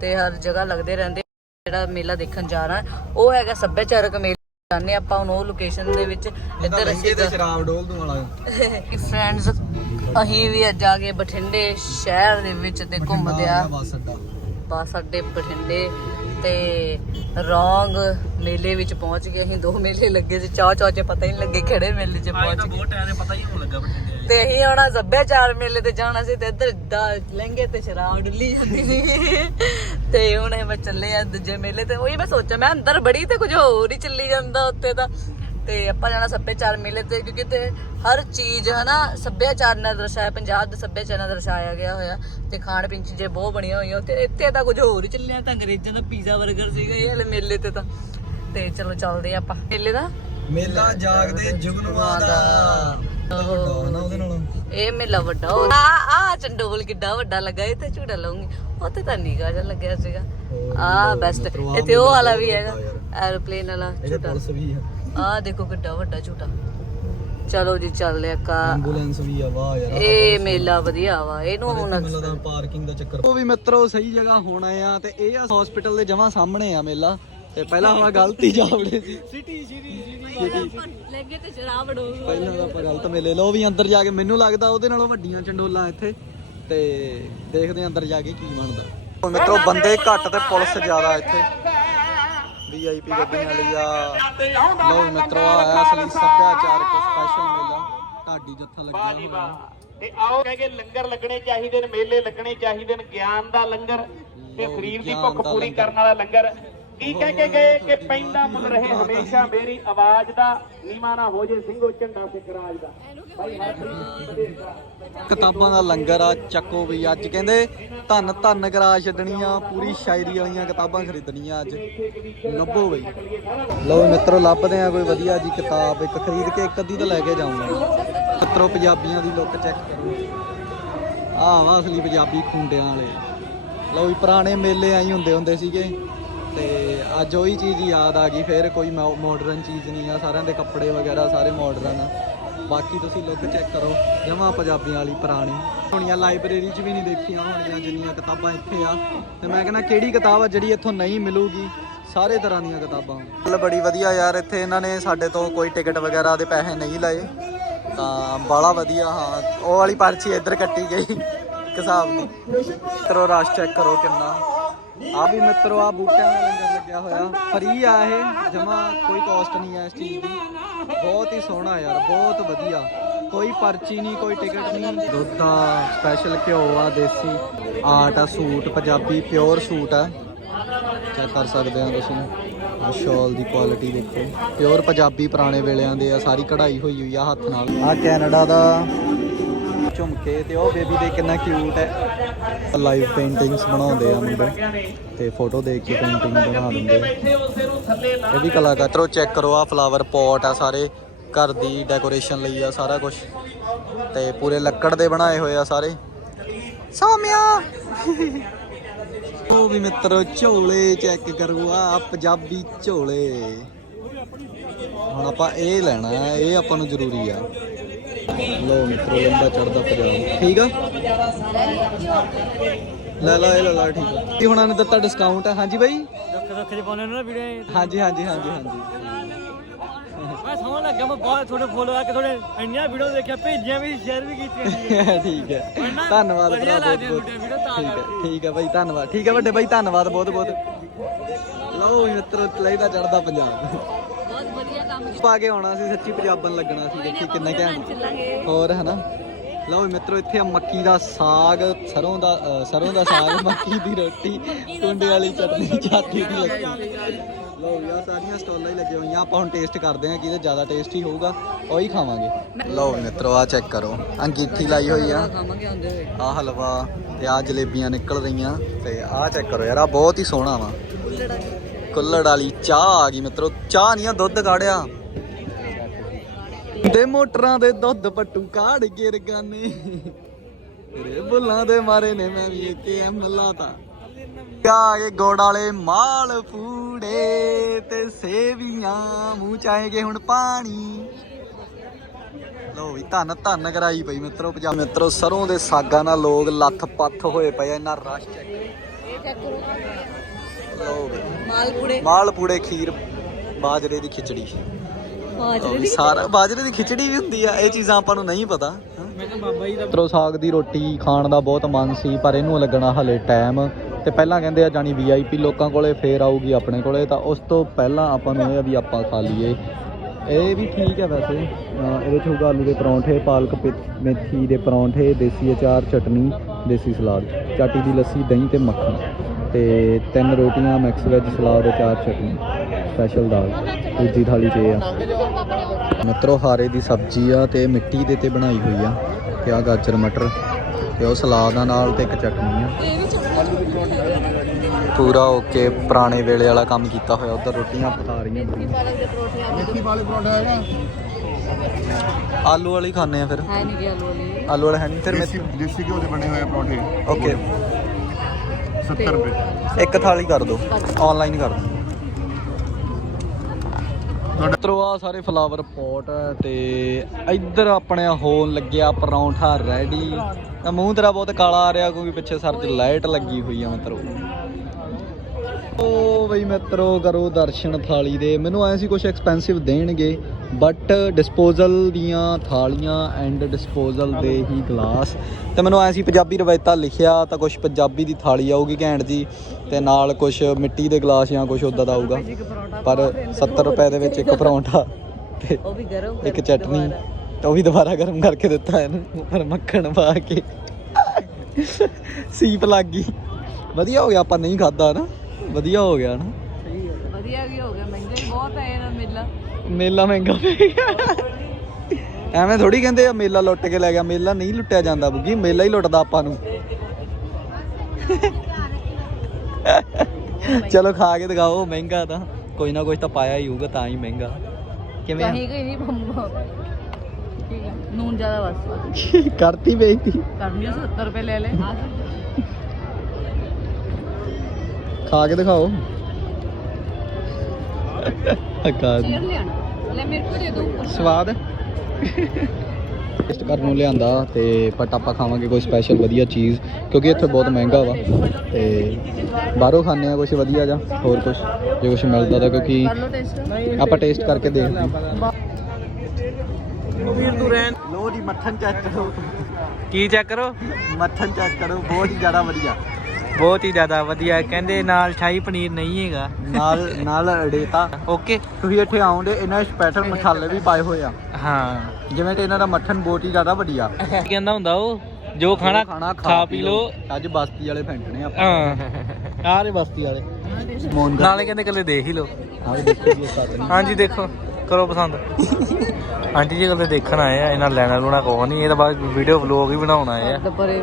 [SPEAKER 2] ਤੇ ਹਰ ਜਗ੍ਹਾ ਲੱਗਦੇ ਰਹਿੰਦੇ। ਜਿਹੜਾ ਮੇਲਾ ਦੇਖਣ ਜਾ ਰਹਾ ਉਹ ਹੈਗਾ ਸੱਭਿਆਚਾਰਕ ਮੇਲਾ ਜਾਣੇ ਆਪਾਂ ਉਹ ਲੋਕੇਸ਼ਨ ਦੇ ਵਿੱਚ ਇੱਧਰ ਅਸੀਂ
[SPEAKER 1] ਸ਼ਰਾਬ ਡੋਲ ਦੂੰ ਵਾਲਾ (laughs)
[SPEAKER 2] ਫਰੈਂਡਸ ਅਸੀਂ ਵੀ ਅੱਜ ਆ ਗਏ ਬਠਿੰਡੇ ਸ਼ਹਿਰ ਦੇ ਵਿੱਚ ਤੇ ਘੁੰਮਦੇ ਆ।
[SPEAKER 1] ਬਸ ਅੱਡਾ।
[SPEAKER 2] ਬਸ ਅੱਡੇ ਬਠਿੰਡੇ ਤੇ ਰੌਂਗ ਮੇਲੇ ਵਿੱਚ ਪਹੁੰਚ ਗਏ ਅਸੀਂ। ਦੋ ਮੇਲੇ ਲੱਗੇ ਸੀ। ਚਾਹ ਚਾਹ ਚ ਪਤਾ ਹੀ ਨਹੀਂ ਲੱਗੇ ਕਿਹੜੇ ਮੇਲੇ 'ਚ ਪਹੁੰਚ ਗਏ।
[SPEAKER 3] ਬਹੁਤ ਟਾਈਮ ਪਤਾ ਹੀ ਨਹੀਂ ਲੱਗਾ ਬਠਿੰਡੇ
[SPEAKER 2] ਤੇ ਅਸੀਂ ਆਉਣਾ ਸੱਭਿਆਚਾਰ ਮੇਲੇ ਤੇ ਜਾਣਾ ਸੀ ਤੇ ਇੱਧਰ ਦਾ ਲਹਿੰਗੇ ਤੇ ਸ਼ਰਾਬ ਡੁੱਲੀ ਜਾਂਦੀ ਸੀ। ਤੇ ਹੁਣ ਅਸੀਂ ਚੱਲੇ ਆ ਦੂਜੇ ਮੇਲੇ ਤੇ। ਉਹੀ ਮੈਂ ਸੋਚਿਆ ਮੈਂ ਅੰਦਰ ਬੜੀ ਤੇ ਕੁਝ ਹੋਰ ਹੀ ਚੱਲੀ ਜਾਂਦਾ ਉੱਤੇ ਤਾਂ। ਤੇ ਆਪਾਂ ਜਾਣਾ ਸੱਭਿਆਚਾਰ ਮੇਲੇ ਤੇ ਕਿਉਂਕਿ ਤੇ ਹਰ ਚੀਜ਼ ਹਨਾ ਸੱਭਿਆਚਾਰ ਨਾਲ ਦਰਸਾਇਆ ਪੰਜਾਬ ਦੇ ਸੱਭਿਆਚਾਰ ਨਾਲ ਦਰਸਾਇਆ ਗਿਆ ਹੋਇਆ ਤੇ ਖਾਣ ਪੀਣ ਚੀਜ਼ਾਂ ਬਹੁਤ ਬਣੀਆਂ ਹੋਈਆਂ ਤੇ ਇੱਥੇ ਤਾਂ ਕੁਝ ਹੋਰ ਹੀ ਚੱਲਿਆ ਤਾਂ ਅੰਗਰੇਜ਼ਾਂ ਦਾ ਪੀਜ਼ਾ 버ਗਰ ਸੀਗਾ ਇਹ ਹਲੇ ਮੇਲੇ ਤੇ ਤਾਂ। ਤੇ ਚਲੋ ਚੱਲਦੇ ਆ ਆਪਾਂ। ਮੇਲੇ ਦਾ?
[SPEAKER 1] ਮੇਲਾ ਜਾਗਦੇ ਜੁਗਨੂਆਂ ਦਾ।
[SPEAKER 2] ਇਹ ਮੇਲਾ ਵੱਡਾ ਹੋ ਆ ਆ ਚੰਡੋਲ ਕਿੱਡਾ ਵੱਡਾ ਲੱਗਾ ਇਹ ਤੇ ਝੂਟਾ ਲਾਉਂਗੀ। ਉੱਥੇ ਤਾਂ ਨਿਗਾ ਜਿਹਾ ਲੱਗਿਆ ਸੀਗਾ। ਆ ਬੈਸਟ ਇੱਥੇ ਉਹ ਵਾਲਾ ਵੀ ਹੈਗਾ ਐਰੋਪਲੇਨ ਵਾਲਾ
[SPEAKER 1] ਇਹਦੇ
[SPEAKER 2] ਝੂਟਾ।
[SPEAKER 1] ਪੁਲਿਸ ਵੀ ਆ।
[SPEAKER 2] ਆ ਦੇਖੋ ਕਿੱਡਾ ਵੱਡਾ ਝੂਟਾ। ਚਲੋ ਜੀ ਚੱਲਦੇ ਆ ਕਾ
[SPEAKER 1] ਐਂਬੂਲੈਂਸ ਵੀ ਆ ਵਾਹ ਯਾਰ
[SPEAKER 2] ਇਹ ਮੇਲਾ ਵਧੀਆ ਵਾ ਇਹਨੂੰ ਹੁਣ
[SPEAKER 1] ਪਾਰਕਿੰਗ ਦਾ ਚੱਕਰ। ਉਹ ਵੀ ਮਿੱਤਰੋ ਸਹੀ ਜਗ੍ਹਾ ਹੋਣਾ ਆ ਤੇ ਇਹ ਆ ਹਸਪੀਟਲ ਦੇ ਜਮਾ ਸਾਹਮਣੇ ਆ ਮੇਲਾ। ਤੇ ਪਹਿਲਾਂ ਹਵਾ ਗਲਤੀ ਜਾਵੜੇ ਸੀ।
[SPEAKER 3] ਸਿਟੀ ਸਿਟੀ ਸਿਟੀ
[SPEAKER 2] ਲੱਗੇ ਤੇ ਸ਼ਰਾਬ ਡੋ
[SPEAKER 1] ਪਹਿਲਾਂ ਤਾਂ ਆਪਾਂ ਗਲਤ ਮੇਲੇ ਲੋ ਵੀ ਅੰਦਰ ਜਾ ਕੇ ਮੈਨੂੰ ਲੱਗਦਾ ਉਹਦੇ ਨਾਲੋਂ ਵੱਡੀਆਂ ਚੰਡੋਲਾਂ ਇੱਥੇ। ਤੇ ਦੇਖਦੇ ਆਂ ਅੰਦਰ ਜਾ ਕੇ ਕੀ ਬਣਦਾ। ਮਿੱਤਰੋ ਬੰਦੇ ਘੱਟ ਤੇ ਪੁਲਿਸ ਜ਼ਿਆਦਾ ਇੱਥੇ। ਵੀਆਈਪੀ ਗੱਡੀਆਂ ਲਈ ਆ। ਲੋ ਮਿੱਤਰੋ ਆ ਅਸਲੀ ਸੱਭਿਆਚਾਰਕ ਸਪੈਸ਼ਲ ਮੇਲਾ। ਢਾਡੀ ਜੱਥਾ ਲੱਗਿਆ ਹੋਇਆ।
[SPEAKER 4] ਤੇ ਆਓ ਕਹਿੰਗੇ ਲੰਗਰ ਲੱਗਣੇ ਚਾਹੀਦੇ ਨੇ ਮੇਲੇ ਲੱਗਣੇ ਚਾਹੀਦੇ ਨੇ ਗਿਆਨ ਦਾ ਲੰਗਰ ਤੇ ਸਰੀਰ ਦੀ ਭੁੱਖ ਪੂਰੀ ਕਰਨ ਵਾਲਾ ਲੰਗਰ। ਕੀ ਕਹਿ ਕੇ ਗਏ ਕਿ ਪੈਂਦਾ ਮੁੱਲ ਰਹੇ ਹਮੇਸ਼ਾ ਮੇਰੀ ਆਵਾਜ਼ ਦਾ ਨੀਮਾ ਨਾ ਹੋ ਜੇ ਸਿੰਘੋ ਝੰਡਾ ਸਿੱਖ ਰਾਜ ਦਾ।
[SPEAKER 1] ਕਿਤਾਬਾਂ ਦਾ ਲੰਗਰ ਆ, ਚੱਕੋ ਵੀ ਅੱਜ। ਕਹਿੰਦੇ, ਧੰਨ ਧੰਨ ਕਰਾ ਛੱਡਣੀਆਂ, ਪੂਰੀ ਸ਼ਾਇਰੀ ਵਾਲੀਆਂ ਕਿਤਾਬਾਂ ਖਰੀਦਣੀਆਂ ਅੱਜ। ਲੱਭੋ ਬਈ। ਲਓ ਮਿੱਤਰੋ, ਲੱਭਦੇ ਆ ਕੋਈ ਵਧੀਆ ਜੀ ਕਿਤਾਬ। ਇੱਕ ਖਰੀਦ ਕੇ, ਇੱਕ ਅੱਧੀ ਤਾਂ ਲੈ ਕੇ ਜਾਊਂਗਾ। ਮਿੱਤਰੋ, ਪੰਜਾਬੀਆਂ ਦੀ ਲੁੱਕ ਚੈੱਕ ਕਰੋ। ਆਹ ਵਾ ਅਸਲੀ ਪੰਜਾਬੀ ਖੁੰਡਿਆਂ ਵਾਲੇ। ਲਓ ਵੀ ਪੁਰਾਣੇ ਮੇਲੇ ਆਈ ਹੁੰਦੇ ਹੁੰਦੇ ਸੀਗੇ। ਤੇ ਅੱਜ ਉਹੀ ਚੀਜ਼ ਯਾਦ ਆ ਗਈ, ਫਿਰ ਕੋਈ ਮਾਡਰਨ ਚੀਜ਼ ਨਹੀਂ ਆ, ਸਾਰਿਆਂ ਦੇ ਕੱਪੜੇ ਵਗੈਰਾ ਸਾਰੇ ਮਾਡਰਨ ਆ। ਬਾਕੀ ਤੁਸੀਂ ਲੁੱਕ ਚੈੱਕ ਕਰੋ, ਜਮਾ ਪੰਜਾਬੀਆਂ ਵਾਲੀ ਪੁਰਾਣੀ। ਹੋਣੀਆਂ ਲਾਇਬ੍ਰੇਰੀ 'ਚ ਵੀ ਨਹੀਂ ਦੇਖੀਆਂ ਹੋਣੀਆਂ, ਜਿੰਨੀਆਂ ਕਿਤਾਬਾਂ ਇੱਥੇ ਆ। ਤੇ ਮੈਂ ਕਹਿੰਦਾ, ਕਿਹੜੀ ਕਿਤਾਬ ਆ ਜਿਹੜੀ ਇੱਥੋਂ ਨਹੀਂ ਮਿਲੂਗੀ? ਸਾਰੇ ਤਰ੍ਹਾਂ ਦੀਆਂ ਕਿਤਾਬਾਂ। ਗੱਲ ਬੜੀ ਵਧੀਆ ਯਾਰ, ਇੱਥੇ ਇਹਨਾਂ ਨੇ ਸਾਡੇ ਤੋਂ ਕੋਈ ਟਿਕਟ ਵਗੈਰਾ ਦੇ ਪੈਸੇ ਨਹੀਂ ਲਏ। ਤਾਂ ਬਾਲਾ ਵਧੀਆ, ਹਾਂ, ਉਹ ਵਾਲੀ ਪਰਚੀ ਇੱਧਰ ਕੱਟੀ ਗਈ ਹਿਸਾਬ ਦੀ। ਕਰੋ ਰਸ਼ ਚੈੱਕ ਕਰੋ ਕਿੰਨਾ। ਆ ਵੀ ਮਿੱਤਰੋ, ਆ ਬੂਟਿਆਂ ਦਾ ਲੰਗਰ ਲੱਗਿਆ ਹੋਇਆ। ਫਰੀ ਆ ਇਹ, ਜਮਾ ਕੋਈ ਕਾਸਟ ਨਹੀਂ ਆ ਇਸ ਚੀਜ਼ ਦੀ। ਬਹੁਤ ਹੀ ਸੋਹਣਾ ਯਾਰ, ਬਹੁਤ ਵਧੀਆ। ਕੋਈ ਪਰਚੀ ਨਹੀਂ, ਕੋਈ ਟਿਕਟ ਨਹੀਂ। ਦੁੱਧ ਆ ਸਪੈਸ਼ਲ ਘਿਓ ਆ, ਦੇਸੀ। ਆਟ ਆ, ਸੂਟ, ਪੰਜਾਬੀ ਪਿਓਰ ਸੂਟ ਆ। ਚੈੱਕ ਕਰ ਸਕਦੇ ਆ ਤੁਸੀਂ। ਆ ਸ਼ਾਲ ਦੀ ਕੁਆਲਿਟੀ ਦੇਖੋ। ਪਿਓਰ ਪੰਜਾਬੀ ਪੁਰਾਣੇ ਵੇਲਿਆਂ ਦੇ ਆ, ਸਾਰੀ ਕਢਾਈ ਹੋਈ ਹੋਈ ਆ ਹੱਥ ਨਾਲ। ਆ ਕੈਨੇਡਾ ਦਾ ਝੁਮਕੇ ਤੇ ਉਹ ਬੇਬੀ ਦੇ ਕਿੰਨਾ ਕਿਊਟ ਹੈ। ਲਾਈਵ ਪੇਂਟਿੰਗਸ ਬਣਾਉਂਦੇ ਆ ਮੁੰਡੇ ਤੇ ਫੋਟੋ ਦੇਖ ਕੇ ਪੇਂਟਿੰਗ ਬਣਾ ਦਿੰਦੇ ਆ। ਇਹ ਵੀ ਕਲਾਕਾਰ ਤਰੋ ਚੈੱਕ ਕਰੋ ਆ ਫਲਾਵਰ ਪੋਟ ਆ ਸਾਰੇ ਘਰ ਦੀ ਡੈਕੋਰੇਸ਼ਨ ਲਈ ਆ ਸਾਰਾ ਕੁਝ ਤੇ ਪੂਰੇ ਲੱਕੜ ਦੇ ਬਣਾਏ ਹੋਏ ਆ ਸਾਰੇ। ਸੋਮਿਆ! ਉਹ ਵੀ ਮਿੱਤਰੋ ਝੋਲੇ ਚੈੱਕ ਕਰੋ ਆ ਪੰਜਾਬੀ ਝੋਲੇ। ਹੁਣ ਆਪਾਂ ਇਹ ਲੈਣਾ ਇਹ ਆਪਾਂ ਨੂੰ ਜ਼ਰੂਰੀ ਆ। ਲੋ ਮਿੱਤਰੋ ਲੰਬਾ ਚੜਦਾ ਪੰਜਾਬ ਠੀਕ ਆ? ਲੈ ਲਾ ਇਹ ਲੈ ਲਾ ਠੀਕ ਆ। ਕੀ ਹੁਣਾਂ ਨੇ ਦਿੱਤਾ ਡਿਸਕਾਊਂਟ ਹਾਂਜੀ ਬਾਈ?
[SPEAKER 3] ਰੱਖ ਰੱਖ ਜੇ ਪਾਉਣੇ ਨੇ ਨਾ ਵੀਡੀਓ
[SPEAKER 1] ਹਾਂਜੀ ਹਾਂਜੀ ਹਾਂਜੀ ਹਾਂਜੀ।
[SPEAKER 3] ਮੈਂ ਸਮਝ ਲੱਗਾ ਮੈਂ ਬਹੁਤ ਤੁਹਾਡੇ ਫੋਲੋ ਆ ਕੇ ਤੁਹਾਡੇ ਇੰਨੀਆਂ ਵੀਡੀਓ ਦੇਖਿਆ ਭੇਜੀਆਂ ਵੀ ਸ਼ੇਅਰ ਵੀ ਕੀਤੀਆਂ (laughs)
[SPEAKER 1] ਠੀਕ ਹੈ ਧੰਨਵਾਦ ਭਰਾ ਬਹੁਤ ਬਹੁਤ ਠੀਕ ਹੈ ਠੀਕ ਹੈ ਬਾਈ ਧੰਨਵਾਦ। ਠੀਕ ਹੈ ਵੱਡੇ ਬਾਈ ਧੰਨਵਾਦ ਬਹੁਤ ਬਹੁਤ ਲਓ ਮਿੱਤਰੋ ਲੈਦਾ ਚੜਦਾ ਪੰਜਾਬ। ਪਾ ਕੇ ਆਉਣਾ ਸੀ ਸੱਚੀ ਪੰਜਾਬਣ ਲੱਗਣਾ ਸੀ ਦੇਖੀ ਕਿੰਨਾ ਘੈਂਟ। ਹੋਰ ਹਨਾ? ਲਓ ਮਿੱਤਰੋ ਇੱਥੇ ਆ ਮੱਕੀ ਦਾ ਸਾਗ ਸਰੋਂ ਦਾ ਸਰੋਂ ਦਾ ਸਾਗ (laughs) ਮੱਕੀ ਦੀ ਰੋਟੀ ਕੁੰਡੇ ਵਾਲੀ ਚਟਨੀ ਚਾਟੀ ਦੀ ਲੱਗੀ ਲਓ ਆ ਸਾਰੀਆਂ ਸਟਾਲਾਂ ਹੀ ਲੱਗੀਆਂ ਹੋਈਆਂ ਆਪਾਂ ਹੁਣ ਟੇਸਟ ਕਰਦੇ ਹਾਂ ਕਿਹਦੇ ਜ਼ਿਆਦਾ ਟੇਸਟੀ ਹੋਊਗਾ ਉਹੀ ਖਾਵਾਂਗੇ। ਲਓ ਮਿੱਤਰੋ ਆ ਚੈੱਕ ਕਰੋ ਅੰਗੀਠੀ ਲਾਈ ਹੋਈ ਆ। ਆ ਹਲਵਾ ਤੇ ਆ ਜਲੇਬੀਆਂ ਨਿਕਲ ਰਹੀਆਂ ਤੇ ਆ ਚੈੱਕ ਕਰੋ ਯਾਰ ਆ ਬਹੁਤ ਹੀ ਸੋਹਣਾ ਵਾ। ਕੁੱਲੜ ਵਾਲੀ ਚਾਹ ਆ ਗਈ ਮਿੱਤਰੋ, ਚਾਹ ਨਹੀਂ ਆ, ਦੁੱਧ ਕਾੜਿਆ। ਤੇ ਮੋਟਰਾਂ ਦੇ ਦੁੱਧ ਪੱਟੂ ਕਾੜ ਕੇ ਰਗਾਨੇ। ਤੇਰੇ ਬੁੱਲਾਂ ਦੇ ਮਾਰੇ ਨੇ ਮੈਂ ਵੀ ਇੱਕ ਐਮ ਲਾਤਾ। ਆ ਗਏ ਗੋੜ ਵਾਲੇ ਮਾਲ ਪੂੜੇ ਤੇ ਸੇਵੀਆਂ, ਮੂੰਹ ਚਾਹੇਗੇ ਹੁਣ ਪਾਣੀ। ਲੋ ਵੀ ਧੰਨ ਧੰਨ ਕਰਾਈ ਪਈ ਮਿੱਤਰੋ, ਪੰਜਾਬ ਮਿੱਤਰੋ, ਸਰੋਂ ਦੇ ਸਾਗਾਂ ਨਾਲ ਲੋਕ ਲੱਥ ਪੱਥ ਹੋਏ ਪਏ ਆ ਇਹਨਾਂ ਰਸ਼ ਚੈੱਕ। ਲੋ ਵੀ।
[SPEAKER 2] ਮਾਲਪੂੜੇ।
[SPEAKER 1] ਮਾਲ ਪੂੜੇ ਖੀਰ ਬਾਜਰੇ ਦੀ ਖਿਚੜੀ। ਲਓ ਵੀ ਸਾਰਾ ਬਾਜਰੇ ਦੀ ਖਿਚੜੀ ਵੀ ਹੁੰਦੀ ਆ ਇਹ ਚੀਜ਼ਾਂ ਆਪਾਂ ਨੂੰ ਨਹੀਂ ਪਤਾ।
[SPEAKER 3] ਮੈਂ ਕਿਹਾ ਬਾਬਾ ਜੀ ਦਾ
[SPEAKER 1] ਮਿੱਤਰੋ ਸਾਗ ਦੀ ਰੋਟੀ ਖਾਣ ਦਾ ਬਹੁਤ ਮਨ ਸੀ ਪਰ ਇਹਨੂੰ ਲੱਗਣਾ ਹਲੇ ਟਾਈਮ ਤੇ ਪਹਿਲਾਂ ਕਹਿੰਦੇ ਆ ਜਾਣੀ ਵੀਆਈਪੀ ਲੋਕਾਂ ਕੋਲੇ ਫੇਰ ਆਊਗੀ ਆਪਣੇ ਕੋਲੇ ਤਾਂ ਉਸ ਤੋਂ ਪਹਿਲਾਂ ਆਪਾਂ ਨੂੰ ਇਹ ਆ ਵੀ ਆਪਾਂ ਖਾ ਲਈਏ। ਇਹ ਵੀ ਠੀਕ ਹੈ ਵੈਸੇ। ਇਹਦੇ ਚ ਹੋਊਗਾ ਆਲੂ ਦੇ ਪਰੌਂਠੇ ਪਾਲਕ ਪਿ- ਮੇਥੀ ਦੇ ਪਰੌਂਠੇ ਦੇਸੀ ਅਚਾਰ ਚਟਨੀ ਦੇਸੀ ਸਲਾਦ ਚਾਟੀ ਦੀ ਲੱਸੀ ਦਹੀਂ ਤੇ ਮੱਖਣ। ਤੇ ਤਿੰਨ ਰੋਟੀਆਂ ਮਿਕਸ ਵੈਜ ਸਲਾਦ ਅਚਾਰ ਚਟਨੀ ਸਪੈਸ਼ਲ ਦਾਲ ਦੂਜੀ ਥਾਲੀ 'ਚ ਇਹ ਆ। ਮਿੱਤਰੋ ਹਾਰੇ ਦੀ ਸਬਜ਼ੀ ਆ ਤੇ ਮਿੱਟੀ ਦੇ ਤੇ ਬਣਾਈ ਹੋਈ ਆ ਤੇ ਆ ਗਾਜਰ ਮਟਰ ਤੇ ਉਹ ਸਲਾਦ ਆ ਨਾਲ ਤੇ ਇੱਕ ਚਟਨੀ ਆ। ਪੂਰਾ ਓਕੇ ਪੁਰਾਣੇ ਵੇਲੇ ਵਾਲਾ ਕੰਮ ਕੀਤਾ ਹੋਇਆ ਉਧਰ ਰੋਟੀਆਂ ਪਕਾ ਰਹੀਆਂ
[SPEAKER 5] ਮੇਥੀ ਵਾਲੇ ਪਰੌਂਠੇ ਹੈਗਾ।
[SPEAKER 1] ਆਲੂ ਵਾਲੀ ਖਾਣੇ ਆ ਫਿਰ?
[SPEAKER 2] ਹੈ ਨਹੀਂ ਗਿਆ ਲੋਲੀ
[SPEAKER 1] ਆਲੂ ਵਾਲੇ ਹੈ ਨਹੀਂ ਫਿਰ
[SPEAKER 5] ਦੇਸੀ
[SPEAKER 1] ਮੈਂ
[SPEAKER 5] ਦੇਸੀ ਘਿਓ ਦੇ ਬਣੇ ਹੋਏ ਆ ਪਰੌਂਠੇ।
[SPEAKER 1] ਓਕੇ।
[SPEAKER 5] 70 ਰੁਪਏ।
[SPEAKER 1] ਇੱਕ ਥਾਲੀ ਕਰ ਦਿਓ। ਆਨਲਾਈਨ ਕਰ ਦਿਓ। ਮਿੱਤਰੋ ਆ ਸਾਰੇ ਫਲਾਵਰ ਪੋਟ ਤੇ ਇੱਧਰ ਆਪਣੇ ਹੋਣ ਲੱਗਿਆ ਪਰੌਂਠਾ ਰੈਡੀ ਤਾਂ ਮੂੰਹ ਤੇਰਾ ਬਹੁਤ ਕਾਲਾ ਆ ਰਿਹਾ ਕਿਉਂਕਿ ਪਿੱਛੇ ਸਰ 'ਚ ਲਾਈਟ ਲੱਗੀ ਹੋਈ ਆ ਮਿੱਤਰੋ। ਓ ਬਈ ਮਿੱਤਰੋ ਕਰੋ ਦਰਸ਼ਨ ਥਾਲੀ ਦੇ। ਮੈਨੂੰ ਆਇਆ ਸੀ ਕੁਝ ਐਕਸਪੈਂਸਿਵ ਦੇਣਗੇ। ਬਟ ਡਿਸਪੋਜ਼ਲ ਦੀਆਂ ਥਾਲੀਆਂ ਐਂਡ ਡਿਸਪੋਜ਼ਲ ਦੇ ਹੀ ਗਲਾਸ ਤੇ ਮੈਨੂੰ ਆਇਆ ਸੀ ਪੰਜਾਬੀ ਰਵਾਇਤਾਂ ਲਿਖਿਆ ਤਾਂ ਕੁਝ ਪੰਜਾਬੀ ਦੀ ਥਾਲੀ ਆਊਗੀ ਘੈਂਟ ਜੀ ਤੇ ਨਾਲ ਕੁਝ ਮਿੱਟੀ ਦੇ ਗਲਾਸ ਜਾਂ ਕੁਝ ਉਦਾਂ ਦਾ ਆਊਗਾ। ਪਰ 70 ਰੁਪਏ ਦੇ ਵਿੱਚ ਇੱਕ ਪਰੌਂਠਾ ਤੇ
[SPEAKER 2] ਉਹ ਵੀ ਗਰਮ
[SPEAKER 1] ਇੱਕ ਚਟਨੀ। ਤੇ ਉਹ ਵੀ ਦੁਬਾਰਾ ਗਰਮ ਕਰਕੇ ਦਿੱਤਾ ਇਹਨੂੰ ਉੱਪਰ ਮੱਖਣ ਪਾ ਕੇ। ਸੀਪ ਲੱਗ ਗਈ। ਵਧੀਆ ਹੋ ਗਿਆ ਆਪਾਂ ਨਹੀਂ ਖਾਦਾ ਨਾ। ਵਧੀਆ ਹੋ ਗਿਆ ਨਾ।
[SPEAKER 2] ਵਧੀਆ ਵੀ ਹੋ ਗਿਆ ਮਹਿੰਗਾ ਹੀ ਬਹੁਤ ਹੈ ਇਹਦਾ ਮੇਲਾ।
[SPEAKER 1] ਮੇਲਾ ਮਹਿੰਗਾ ਪੈ ਗਿਆ। ਐਵੇਂ ਥੋੜੀ ਕਹਿੰਦੇ ਆ ਮੇਲਾ ਲੁੱਟ ਕੇ ਲੈ ਗਿਆ। ਮੇਲਾ ਨਹੀਂ ਲੁੱਟਿਆ ਜਾਂਦਾ ਬੁੱਗੀ ਮੇਲਾ ਹੀ ਲੁੱਟਦਾ ਆਪਾਂ ਨੂੰ। ਚਲੋ ਖਾ ਕੇ ਦਿਖਾਓ ਮਹਿੰਗਾ ਤਾਂ। ਕੋਈ ਨਾ ਕੁਝ ਤਾਂ ਪਾਇਆ ਹੀ ਹੋਊਗਾ ਤਾਂ ਹੀ ਮਹਿੰਗਾ। ਕਿਵੇਂ ਆ?
[SPEAKER 2] ਕਹੀਂ ਗਈ ਨਹੀਂ ਬੰਬੋ ਠੀਕ ਹੈ ਨੂਨ ਜ਼ਿਆਦਾ ਬਸ।
[SPEAKER 1] ਕਰਤੀ ਬੇਇੱਜ਼ਤੀ
[SPEAKER 2] ਕਰਨੀ 70 ਰੁਪਏ ਲੈ ਲੈ।
[SPEAKER 1] ਖਾ ਕੇ ਦਿਖਾਓ।
[SPEAKER 2] ਲਿਆਣਾ ਲੈ ਮੇਰੇ ਕੋ ਦੇ ਦੋ।
[SPEAKER 1] ਸਵਾਦ। ਟੇਸਟ ਕਰਨ ਨੂੰ ਲਿਆਂਦਾ ਤੇ ਬਟ ਆਪਾਂ ਖਾਵਾਂਗੇ ਕੋਈ ਸਪੈਸ਼ਲ ਵਧੀਆ ਚੀਜ਼ ਕਿਉਂਕਿ ਇੱਥੇ ਬਹੁਤ ਮਹਿੰਗਾ ਵਾ ਤੇ ਬਾਹਰੋਂ ਖਾਣੇ ਆ ਕੁਝ ਵਧੀਆ ਜਾਂ ਹੋਰ ਕੁਝ ਜੇ ਕੁਝ ਮਿਲਦਾ ਤਾਂ ਕਿਉਂਕਿ ਆਪਾਂ ਟੇਸਟ ਕਰਕੇ ਦੇਖਦੇ ਹਾਂ
[SPEAKER 3] ਵੀਰ ਤੂੰ ਰਹਿਣ।
[SPEAKER 1] ਲੋ ਜੀ ਮੱਠਨ ਚੈੱਕ ਕਰੋ।
[SPEAKER 3] ਕੀ ਚੈੱਕ ਕਰੋ?
[SPEAKER 1] ਮੱਠਨ ਚੈੱਕ ਕਰੋ ਬਹੁਤ ਹੀ ਜ਼ਿਆਦਾ ਵਧੀਆ।
[SPEAKER 3] ਬਹੁਤ ਹੀ ਜ਼ਿਆਦਾ ਵਧੀਆ ਕਹਿੰਦੇ ਨਾਲ ਸ਼ਾਹੀ ਪਨੀਰ ਨਹੀਂ ਹੈਗਾ।
[SPEAKER 1] ਨਾਲ ਨਾਲ ਰੇਤਾ।
[SPEAKER 3] ਓਕੇ।
[SPEAKER 1] ਤੁਸੀਂ ਇੱਥੇ ਆਉਂਦੇ ਇਹਨਾਂ ਸਪੈਸ਼ਲ ਮਸਾਲੇ ਵੀ ਪਾਏ ਹੋਏ ਆ।
[SPEAKER 3] ਹਾਂ।
[SPEAKER 1] ਜਿਵੇਂ ਕਿ ਇਹਨਾਂ ਦਾ ਮੱਠਨ ਬਹੁਤ ਹੀ ਜ਼ਿਆਦਾ ਵਧੀਆ।
[SPEAKER 3] ਕੀ ਕਹਿੰਦਾ ਹੁੰਦਾ ਉਹ? ਜੋ ਖਾਣਾ
[SPEAKER 1] ਖਾਣਾ
[SPEAKER 3] ਖਾ ਪੀ ਲੋ
[SPEAKER 1] ਅੱਜ ਬਸਤੀ ਵਾਲੇ ਫੈਂਟਣੇ ਆਪਾਂ
[SPEAKER 3] ਹਾਂ। ਆਰੇ ਬਸਤੀ ਵਾਲੇ। ਨਾਲੇ ਕਹਿੰਦੇ ਕੱਲੇ ਦੇਖ ਹੀ ਲੋ ਹਾਂਜੀ ਦੇਖੋ। ਕਰੋ ਪਸੰਦ। ਆਂਟੀ ਜੀ ਕੱਲੇ ਦੇਖਣ ਆਏ ਆ ਇਹਨਾਂ ਲੈਣਾ ਲੂਣਾ ਕੋਹ ਨਹੀਂ ਇਹ ਤਾਂ ਬਾਅਦ ਵੀਡੀਓ ਵਲੌਗ ਹੀ ਬਣਾਉਣ ਆਏ ਆ।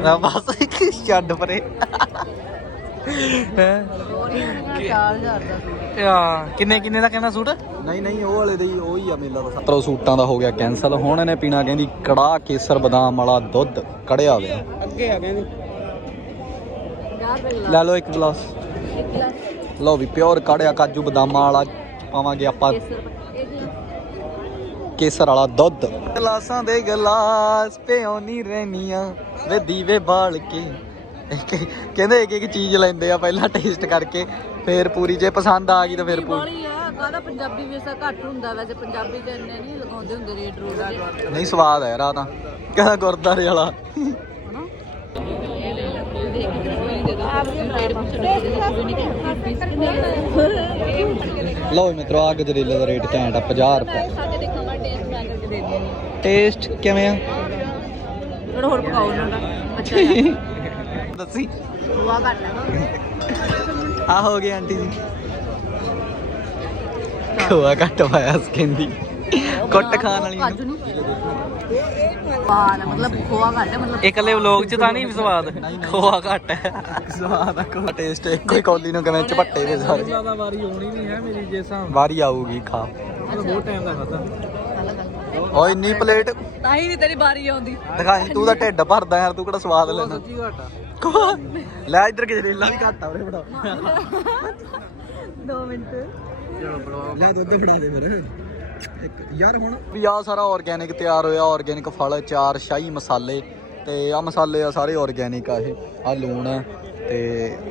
[SPEAKER 1] ਆ ਬਸ ਇੱਕ ਛੱਡ ਪਰੇ।
[SPEAKER 3] ਹੈਂ?
[SPEAKER 2] 4000 ਦਾ ਸੂਟ
[SPEAKER 3] ਆ ਕਿੰਨੇ ਕਿੰਨੇ ਦਾ ਕਹਿੰਦਾ ਸੂਟ?
[SPEAKER 1] ਨਹੀਂ ਨਹੀਂ ਉਹ ਵਾਲੇ ਦੇ ਹੀ ਉਹ ਹੀ ਆ ਮੇਲਾ ਦਾ। ਤਰੋ ਸੂਟਾਂ ਦਾ ਹੋ ਗਿਆ ਕੈਨਸਲ ਹੁਣ ਇਹਨੇ ਪੀਣਾ ਕਹਿੰਦੀ ਕੜਾ ਕੇਸਰ ਬਦਾਮ ਵਾਲਾ ਦੁੱਧ ਕੜਿਆ ਹੋਇਆ
[SPEAKER 3] ਅੱਗੇ ਆ ਕਹਿੰਦੇ।
[SPEAKER 2] 50 ਰੁਪਏ ਲਾ
[SPEAKER 1] ਲੈ ਲਓ ਇੱਕ ਗਲਾਸ। ਲਓ ਵੀ ਪਿਓਰ ਕੜਿਆ ਕਾਜੂ ਬਦਾਮਾਂ ਵਾਲਾ ਪਾਵਾਂਗੇ ਆਪਾਂ ਕੇਸਰ ਵਾਲਾ ਦੁੱਧ। ਗਲਾਸਾਂ ਦੇ ਗਲਾਸ ਪਿਓਨੀ ਰਹਿਨੀਆਂ ਵੇ ਦੀਵੇ ਬਾਲ ਕੇ। ਕਹਿੰਦੇ ਇੱਕ ਇੱਕ ਚੀਜ਼ ਲੈਂਦੇ ਆ ਪਹਿਲਾਂ ਟੇਸਟ ਕਰਕੇ ਫੇਰ ਪੂਰੀ ਜੇ ਪਸੰਦ ਆ ਗਈ ਤਾਂ ਫੇਰ ਪੂਰੀ
[SPEAKER 2] ਕਾਹਦਾ ਪੰਜਾਬੀ ਵੀਸਾ ਘੱਟ ਹੁੰਦਾ ਵੈਸੇ ਪੰਜਾਬੀ ਤੇ ਇੰਨੇ ਨਹੀਂ ਲਗਾਉਂਦੇ ਹੁੰਦੇ ਰੇਟ ਰੂਟ
[SPEAKER 1] ਨਹੀਂ ਸਵਾਦ ਹੈ ਰਾਤ ਤਾਂ। ਕਹਿੰਦਾ ਗੁਰਦਾਰੇ ਵਾਲਾ। ਲਓ ਵੀ ਮਿੱਤਰੋ ਆ ਗਜਰੇਲੇ ਦਾ ਰੇਟ ਘੈਂਟ ਆ 50 ਰੁਪਏ
[SPEAKER 2] ਸਾਡੇ ਦੇਖਾਂ ਮੈਂ ਟੇਸਟ ਮੈਂ ਕਰਕੇ ਦੇ ਦਿੰਦੀ
[SPEAKER 1] ਟੇਸਟ ਕਿਵੇਂ ਆ?
[SPEAKER 2] ਥੋੜਾ ਹੋਰ ਪਕਾਓ ਉਹਨਾਂ ਦਾ। ਅੱਛਾ (laughs)
[SPEAKER 1] ਦੱਸੀ।
[SPEAKER 2] ਹੁਆ ਘੱਟ ਹੈ
[SPEAKER 1] ਆ ਹੋ ਗਏ ਆਂਟੀ ਜੀ। ਖੋਆ ਘੱਟ ਪਾਇਆ ਸਕਿੰਦੀ ਕੁੱਟ ਖਾਣ ਵਾਲੀ ਨੂੰ।
[SPEAKER 2] ਕਾਜੂ ਮਤਲਬ ਖੋਆ ਘੱਟ ਹੈ ਮਤਲਬ
[SPEAKER 3] ਇਹ ਕੱਲੇ ਵਲੌਗ 'ਚ ਤਾਂ ਨਹੀਂ ਸਵਾਦ। ਖੋਆ ਘੱਟ ਹੈ।
[SPEAKER 1] ਸਵਾਦ ਆ ਕੋ ਟੇਸਟ ਇੱਕੋ ਹੀ ਕੌਲੀ ਨੂੰ ਕਿਵੇਂ ਝਪੱਟੇ ਦੇ ਸਾਰੇ।
[SPEAKER 3] ਜ਼ਿਆਦਾ ਵਾਰੀ ਹੋਣੀ ਨਹੀਂ ਹੈ ਮੇਰੀ ਜੇ ਸਾਂ
[SPEAKER 1] ਵਾਰੀ ਆਊਗੀ ਖਾ।
[SPEAKER 3] ਬਹੁਤ ਟਾਈਮ ਦਾ ਖਾਦਾ
[SPEAKER 2] ਗੱਲ ਗੱਲ
[SPEAKER 1] ਓ ਇੰਨੀ ਪਲੇਟ
[SPEAKER 2] ਤਾਂ ਹੀ ਨਹੀਂ ਤੇਰੀ ਬਾਰੀ ਆਉਂਦੀ।
[SPEAKER 1] ਦਿਖਾਈ ਤੂੰ ਤਾਂ ਢਿੱਡ ਭਰਦਾ ਯਾਰ ਤੂੰ ਕਿਹੜਾ ਸਵਾਦ ਲੈਣਾ ਲੈ ਇੱਧਰ ਗਜਰੇਲਾ ਵੀ ਘੱਟ ਉਰੇ ਫੜਾ।
[SPEAKER 2] 2 ਮਿੰਟ।
[SPEAKER 1] ਲੈ ਦੁੱਧ ਫੜਾ ਦੇ ਫਿਰ। ਇੱਕ ਯਾਰ ਹੁਣ ਵੀ ਆ ਸਾਰਾ ਆਰਗੇਨਿਕ ਤਿਆਰ ਹੋਇਆ ਆਰਗੇਨਿਕ ਫਲ ਚਾਰ ਸ਼ਾਹੀ ਮਸਾਲੇ। ਤੇ ਆ ਮਸਾਲੇ ਆ ਸਾਰੇ ਆਰਗੇਨਿਕ ਆ ਇਹ। ਆ ਲੂਣ ਆ ਤੇ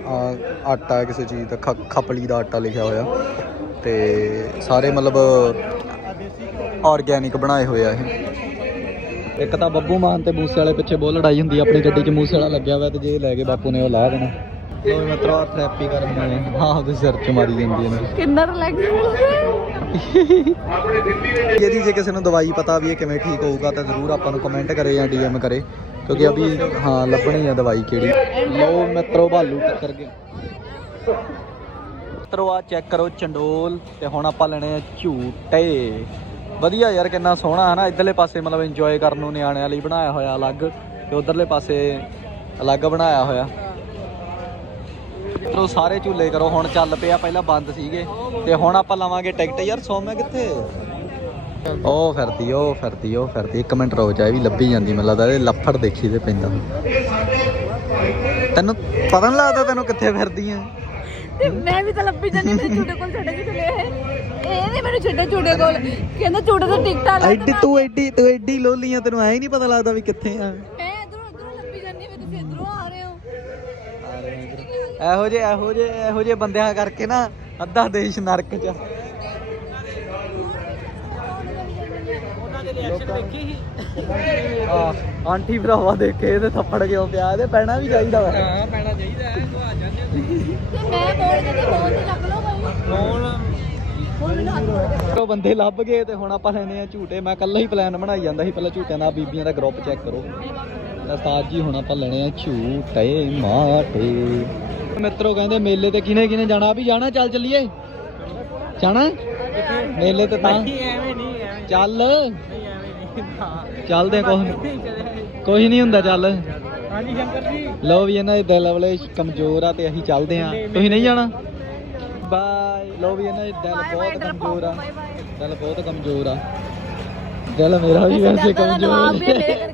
[SPEAKER 1] ਆ ਆਟਾ ਕਿਸੇ ਚੀਜ਼ ਦਾ ਖਪਲੀ ਦਾ ਆਟਾ ਲਿਖਿਆ ਹੋਇਆ। ਤੇ ਸਾਰੇ ਮਤਲਬ ਆਰਗੇਨਿਕ ਬਣਾਏ ਹੋਏ ਆ ਇਹ। ਇੱਕ ਤਾਂ ਬੱਬੂ ਮਾਨ ਤੇ ਮੂਸੇ ਵਾਲੇ ਪਿੱਛੇ ਬਹੁਤ ਲੜਾਈ ਹੁੰਦੀ ਆ ਆਪਣੀ ਗੱਡੀ 'ਚ ਮੂਸੇ ਵਾਲਾ ਲੱਗਿਆ ਹੋਇਆ ਤੇ ਜੇ ਲੈ ਕੇ ਬਾਪੂ ਨੇ ਉਹ ਲਾ ਦੇਣਾ। ਲੋ ਮਤਰੋ ਥੈਰੇਪੀ ਕਰਨ ਆਏ। ਹਾਂ। ਉਹਦੇ ਸਿਰ 'ਚ ਮਾਰੀ ਜਾਂਦੀ ਇਹਨੂੰ।
[SPEAKER 2] ਕਿੰਨਾ ਰਿਲੈਕਸ
[SPEAKER 1] ਇਹਦੀ ਜੇ ਕਿਸੇ ਨੂੰ ਦਵਾਈ ਪਤਾ ਵੀ ਇਹ ਕਿਵੇਂ ਠੀਕ ਹੋਊਗਾ ਤਾਂ ਜ਼ਰੂਰ ਆਪਾਂ ਨੂੰ ਕਮੈਂਟ ਕਰੇ ਜਾਂ ਡੀਐਮ ਕਰੇ ਕਿਉਂਕਿ ਅਭੀ ਹਾਂ ਲੱਭਣੀ ਆ ਦਵਾਈ ਕਿਹੜੀ। ਲਓ ਮਿੱਤਰੋ ਭਾਲੂ ਟੱਕਰ ਗਏ ਮਿੱਤਰੋ ਆ ਚੈੱਕ ਕਰੋ ਚੰਡੋਲ ਤੇ ਹੁਣ ਆਪਾਂ ਲੈਣੇ ਆ ਝੂਟੇ। ਵਧੀਆ ਯਾਰ, ਕਿੰਨਾ ਸੋਹਣਾ ਹੈ ਨਾ ਇਧਰਲੇ ਪਾਸੇ ਮਤਲਬ ਇੰਜੋਏ ਕਰਨ ਨੂੰ ਨਿਆਣਿਆਂ ਲਈ ਬਣਾਇਆ ਹੋਇਆ ਅਲੱਗ ਤੇ ਉਧਰਲੇ ਪਾਸੇ ਅਲੱਗ ਬਣਾਇਆ ਹੋਇਆ। ਮਿੱਤਰੋ, ਸਾਰੇ ਝੂਲੇ ਕਰੋ। ਹੁਣ ਚੱਲ ਪਿਆ ਪਹਿਲਾਂ ਬੰਦ ਸੀਗੇ ਤੇ ਹੁਣ ਆਪਾਂ ਲਵਾਂਗੇ ਟਿਕਟ। ਯਾਰ, ਸੌਮਿਆ ਕਿੱਥੇ? ਉਹ ਫਿਰਦੀ ਉਹ ਫਿਰਦੀ ਉਹ ਫਿਰਦੀ। ਇੱਕ ਮਿੰਟ ਰੋ ਜਾ, ਇਹ ਵੀ ਲੱਭੀ ਜਾਂਦੀ ਮੈਨੂੰ ਲੱਗਦਾ, ਇਹ ਲੱਫੜ ਦੇਖੀ ਤੇ ਪੈਂਦਾ। ਤੈਨੂੰ ਪਤਾ ਨਹੀਂ ਲੱਗਦਾ ਤੈਨੂੰ ਕਿੱਥੇ ਫਿਰਦੀ ਆ।
[SPEAKER 2] ਮੈਂ ਵੀ ਤਾਂ ਲੱਭੀ ਜਾਂਦੀ ਮੇਰੇ ਝੂਟੇ ਕੋਲ ਛੱਡ ਕੇ ਚਲੇ ਇਹ ਮੈਨੂੰ ਛੱਡੇ ਝੂਟੇ ਕੋਲ ਕਹਿੰਦਾ ਝੂਟੇ ਤੋਂ ਟਿਕਟਾਂ ਲੈ
[SPEAKER 1] ਐਡੀ ਤੂੰ ਐਡੀ ਤੂੰ ਐਡੀ ਲੋਲੀ ਆ ਤੈਨੂੰ ਐ ਨਹੀਂ ਪਤਾ ਲੱਗਦਾ ਵੀ ਕਿੱਥੇ ਆ।
[SPEAKER 2] ਮੈਂ ਇਧਰੋਂ ਇਧਰੋਂ ਲੱਭੀ ਜਾਂਦੀ ਵੀ ਤੁਸੀਂ ਇਧਰੋਂ ਆ ਰਹੇ ਹੋ।
[SPEAKER 1] ਇਹੋ ਜੇ ਇਹੋ ਜੇ ਇਹੋ ਜੇ ਬੰਦਿਆਂ ਕਰਕੇ ਨਾ ਅੱਧਾ ਦੇਸ਼ ਨਰਕ ਚ ਆ। ਆਂਟੀ ਭਰਾਵਾ ਦੇਖੇ ਇਹਦੇ ਥੱਪੜ ਕਿਉਂ ਪਿਆ? ਇਹਦੇ ਪੈਣਾ ਵੀ ਚਾਹੀਦਾ ਵਾ।
[SPEAKER 3] ਹਾਂ ਪੈਣਾ ਚਾਹੀਦਾ ਹੈ ਤੂੰ ਆ ਜਾਂਦੇ
[SPEAKER 2] ਤੇ ਮੈਂ ਬੋਲ ਕੇ ਤੇ ਫੋਨ ਤੇ ਚੱਕ ਲਓ ਭਾਈ
[SPEAKER 3] ਫੋਨ
[SPEAKER 1] ਉਹ ਬੰਦੇ ਲੱਭ ਗਏ ਤੇ ਹੁਣ ਆਪਾਂ ਲੈਣੇ ਆ ਝੂਟੇ ਮੈਂ ਕੱਲਾ ਹੀ ਪਲਾਨ ਬਣਾਈ ਜਾਂਦਾ ਸੀ ਪਹਿਲਾਂ ਝੂਟਿਆਂ ਦਾ ਬੀਬੀਆਂ ਦਾ ਗਰੁੱਪ ਚੈੱਕ ਕਰੋ। ਉਸਤਾਦ ਜੀ ਹੁਣ ਆਪਾਂ ਲੈਣੇ ਆ ਝੂਟੇ ਮਾਟੇ। ਮਿੱਤਰੋ ਕਹਿੰਦੇ ਮੇਲੇ ਤੇ ਕਿਨੇ ਕਿਨੇ ਜਾਣਾ? ਵੀ ਜਾਣਾ? ਚੱਲ ਚੱਲੀਏ। ਜਾਣਾ? ਮੇਲੇ ਤੇ ਤਾਂ
[SPEAKER 3] ਐਵੇਂ ਨਹੀਂ ਐਵੇਂ
[SPEAKER 1] ਚੱਲ। ਚੱਲਦੇ ਆ ਕੁਛ
[SPEAKER 3] ਨਹੀਂ
[SPEAKER 1] ਹੁੰਦਾ ਚੱਲ।
[SPEAKER 3] ਹਾਂਜੀ ਸ਼ੰਕਰ ਜੀ।
[SPEAKER 1] ਲੋ ਵੀ ਇਹਨਾਂ ਦੇ ਦਿਲ ਵਾਲੇ ਕਮਜ਼ੋਰ ਆ ਤੇ ਅਸੀਂ ਚੱਲਦੇ ਆ ਤੁਸੀਂ ਨਹੀਂ ਜਾਣਾ? ਬਾਏ ਲੋ ਵੀ ਇਹਨਾਂ ਦੇ ਦਿਲ ਬਹੁਤ ਕਮਜ਼ੋਰ ਆ। ਦਿਲ ਬਹੁਤ ਕਮਜ਼ੋਰ ਆ। ਦਿਲ ਮੇਰਾ ਵੀ ਵੈਸੇ ਕਮਜ਼ੋਰ ਹੈ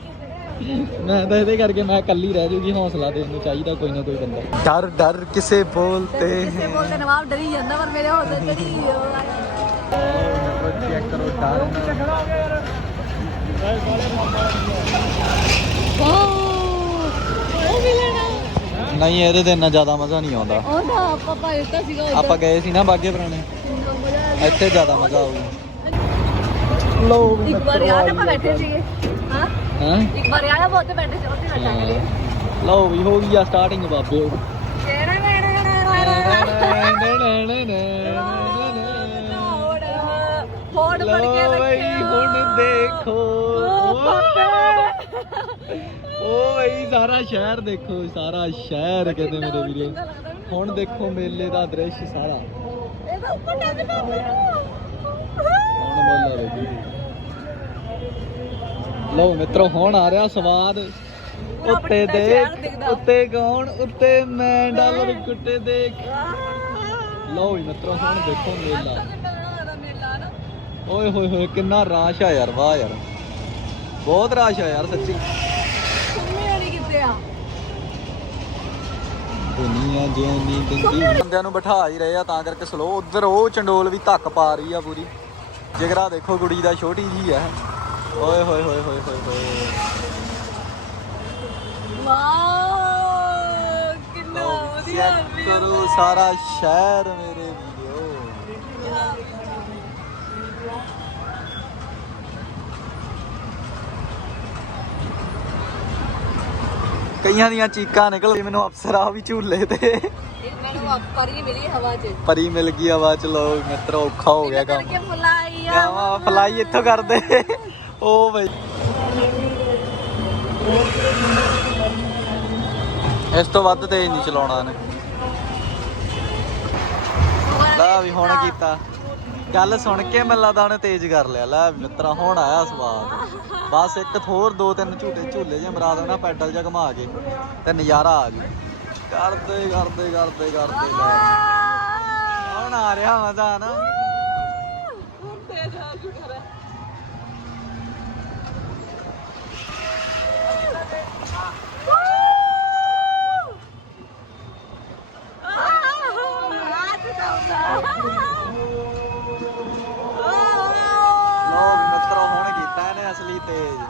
[SPEAKER 1] ਮੈਂ ਤਾਂ ਇਹਦੇ ਕਰਕੇ ਮੈਂ ਇਕੱਲੀ ਰਹਿ ਜੂਗੀ ਹੌਸਲਾ ਦੇਣ ਨੂੰ ਚਾਹੀਦਾ ਕੋਈ ਨਾ ਕੋਈ ਬੰਦਾ। ਡਰ ਡਰ ਕਿਸੇ ਬੋਲਤੇ
[SPEAKER 2] ਕਿਸੇ ਬੋਲਦੇ ਨਵਾਬ ਡਰੀ ਜਾਂਦਾ ਪਰ ਮੇਰੇ ਹੌਸਲੇ ਚੜੀ
[SPEAKER 1] ਚੈੱਕ ਕਰੋ ਡਰ
[SPEAKER 2] ਉਹ ਵੀ ਲੈਣਾ
[SPEAKER 1] ਨਹੀਂ ਇਹਦੇ ਤੇ ਇੰਨਾ ਜ਼ਿਆਦਾ ਮਜ਼ਾ ਨਹੀਂ ਆਉਂਦਾ।
[SPEAKER 2] ਉਹਦਾ ਆਪਾਂ ਭਾਈ ਦਿੱਤਾ ਸੀਗਾ ਉਹਦਾ
[SPEAKER 1] ਆਪਾਂ ਗਏ ਸੀ ਨਾ ਬਾਗੇ ਪੁਰਾਣੇ। ਇੱਥੇ ਜ਼ਿਆਦਾ ਮਜ਼ਾ ਆਊਗਾ। ਲੋ ਵੀ
[SPEAKER 2] ਇੱਕ ਵਾਰ ਯਾਦ ਆਪਾਂ ਬੈਠੇ ਸੀਗੇ। ਹਾਂ?
[SPEAKER 1] ਹਾਂ?
[SPEAKER 2] ਇੱਕ ਵਾਰ ਯਾਦ ਆਪਾਂ ਉੱਥੇ ਬੈਠੇ ਸੀ ਉੱਥੇ ਬੈਠਾਂਗੇ।
[SPEAKER 1] ਲਓ ਵੀ ਹੋ ਗਈ ਆ ਸਟਾਰਟਿੰਗ ਬਾਬੇ।
[SPEAKER 2] ਫੋੜ ਬਣ ਕੇ ਰੱਖਿਆ।
[SPEAKER 1] ਹੁਣ ਦੇਖੋ। ਓ ਬਈ ਸਾਰਾ ਸ਼ਹਿਰ ਦੇਖੋ ਸਾਰਾ ਸ਼ਹਿਰ ਕਹਿੰਦੇ ਮੇਰੇ ਵੀਰੇ। ਹੁਣ ਦੇਖੋ ਮੇਲੇ ਦਾ ਦ੍ਰਿਸ਼ ਸਾਰਾ।
[SPEAKER 2] ਇਹਦਾ ਉੱਪਰ ਟੱਕਦਾ
[SPEAKER 1] ਹੁਣ ਬੋਲਾ ਰਹੀ ਲਓ ਮਿੱਤਰੋ ਹੁਣ ਆ ਰਿਹਾ ਸਵਾਦ। ਉੱਤੇ ਦੇਖ ਉੱਤੇ ਕੌਣ ਉੱਤੇ ਮੈਂ ਡਾਲਰ ਗੁੱਟੇ ਦੇਖ। ਲਓ ਵੀ ਮਿੱਤਰੋ ਹੁਣ ਦੇਖੋ ਮੇਲਾ। ਓਏ ਹੋਏ ਹੋਏ ਕਿੰਨਾ ਰਾਸ਼ ਆ ਯਾਰ ਵਾਹ ਯਾਰ। ਬਹੁਤ ਰਾਸ਼ ਆ ਯਾਰ ਸੱਚੀ। ਦੁਨੀਆ ਜਿਉਣੀ ਦਿੰਦੀ ਬੰਦਿਆਂ ਨੂੰ ਬਿਠਾ ਹੀ ਰਹੇ ਆ ਤਾਂ ਕਰਕੇ ਸਲੋ ਉਧਰ ਉਹ ਚੰਡੋਲ ਵੀ ਧੱਕ ਪਾ ਰਹੀ ਆ ਪੂਰੀ। ਜਿਗਰਾ ਦੇਖੋ ਕੁੜੀ ਦਾ ਛੋਟੀ ਜੀ ਆ। ਓਏ ਹੋਏ ਹੋਏ ਹੋਏ ਹੋਏ ਹੋਏ।
[SPEAKER 2] ਵਾਓ ਕਿੰਨਾ ਵਧੀਆ
[SPEAKER 1] ਕਰੋ ਸਾਰਾ ਸ਼ਹਿਰ ਮੇਰੇ ਕਈਆਂ ਦੀਆਂ ਚੀਕਾਂ ਨਿਕਲ ਗਈ ਮੈਨੂੰ ਅਫਸਰ ਆ ਵੀ ਝੂਲੇ ਤੇ।
[SPEAKER 2] ਮੈਨੂੰ ਮਿਲੀ ਹਵਾ 'ਚ।
[SPEAKER 1] ਪਰੀ ਮਿਲ ਗਈ ਆਵਾਜ਼ ਲੋ ਮਿੱਤਰੋ ਔਖਾ ਹੋ ਗਿਆ ਕੰਮ।
[SPEAKER 2] ਕਰਕੇ ਫੁਲਾਈ ਆ?
[SPEAKER 1] ਫਲਾਈ ਇੱਥੋਂ ਕਰਦੇ। ਉਹ ਬਈ। ਇਸ ਤੋਂ ਵੱਧ ਤੇਜ਼ ਨਹੀਂ ਚਲਾਉਣਾ ਨੇ ਲੈ ਵੀ ਹੁਣ ਕੀਤਾ। ਗੱਲ ਸੁਣ ਕੇ ਮੈਨੂੰ ਲੱਗਦਾ ਉਹਨੇ ਤੇਜ਼ ਕਰ ਲਿਆ। ਲੈ ਵੀ ਮਿੱਤਰਾ, ਹੁਣ ਆਇਆ ਸਵਾਦ। ਬਸ ਇੱਕ ਥੋਰ ਦੋ ਤਿੰਨ ਝੂਟੇ ਝੂਲੇ ਜੇ ਮਰਾ ਦੇਣਾ, ਪੈਡਲ ਜਿਹਾ ਘੁਮਾ ਕੇ, ਤੇ ਨਜ਼ਾਰਾ ਆ ਗਿਆ। ਕਰਦੇ ਕਰਦੇ ਕਰਦੇ ਕਰਦੇ। ਹੁਣ ਆ ਰਿਹਾ ਮਜ਼ਾ ਨਾ ਲੋ ਵੀ ਮਿੱਤਰੋ ਹੁਣ ਕੀਤਾ ਇਹਨੇ ਅਸਲੀ ਤੇਜ਼।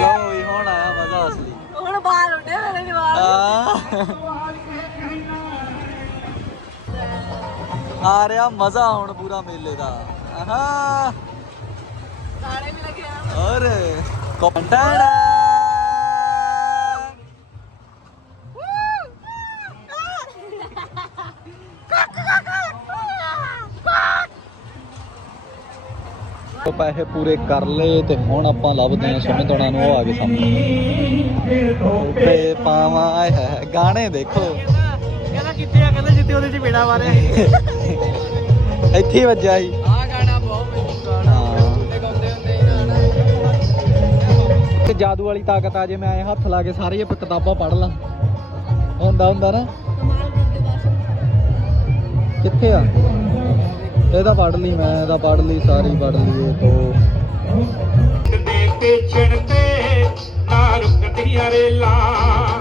[SPEAKER 1] ਲੋ ਵੀ ਹੁਣ ਆਇਆ ਮਜ਼ਾ ਅਸਲੀ।
[SPEAKER 2] ਹੁਣ ਬਾਹਰ ਉੱਡੇ ਮੇਰੇ
[SPEAKER 1] ਆ ਆ ਰਿਹਾ ਮਜ਼ਾ ਹੁਣ ਪੂਰਾ ਮੇਲੇ ਦਾ। ਆਹਾ।
[SPEAKER 2] ਗਾਣੇ ਵੀ ਲੱਗੇ ਆ
[SPEAKER 1] ਔਰ ਕੰਟਾੜਾ ਪੈਸੇ ਪੂਰੇ ਕਰ ਲਏ ਤੇ ਹੁਣ ਆਪਾਂ ਲੱਭਦੇ ਹਾਂ ਸੁਮਿਤਣਾ ਨੂੰ ਉਹ ਆ ਗਏ ਸਾਹਮਣੇ। ਤੇ ਪਾਵਾਂ ਆਏ ਹੈ ਗਾਣੇ ਦੇਖੋ।
[SPEAKER 3] ਕਹਿੰਦਾ ਕਿੱਥੇ ਆ ਕਹਿੰਦਾ ਜਿੱਤੇ ਉਹਦੇ ਚ ਬੇੜਾ ਮਾਰਿਆ
[SPEAKER 1] ਇੱਥੇ ਹੀ ਵੱਜਾ ਸੀ।
[SPEAKER 3] ਆ ਗਾਣਾ ਬਹੁਤ ਮੈਨੂੰ
[SPEAKER 1] ਹਾਂ।
[SPEAKER 3] ਗਾਉਂਦੇ ਹੁੰਦੇ ਸੀ
[SPEAKER 1] ਤੇ ਜਾਦੂ ਵਾਲੀ ਤਾਕਤ ਆ ਜੇ ਮੈਂ ਐਂ ਹੱਥ ਲਾ ਕੇ ਸਾਰੀ ਇਹ ਕਿਤਾਬਾਂ ਪੜ੍ਹ ਲਾਂ। ਹੁੰਦਾ ਹੁੰਦਾ ਨਾ। ਕਿੱਥੇ ਆ? ਇਹਦਾ ਪੜ੍ਹ ਲਈ ਮੈਂ ਇਹਦਾ ਪੜ੍ਹ ਲਈ ਸਾਰੀ ਪੜ੍ਹ ਲਈ ਇਹ ਤੋਂ।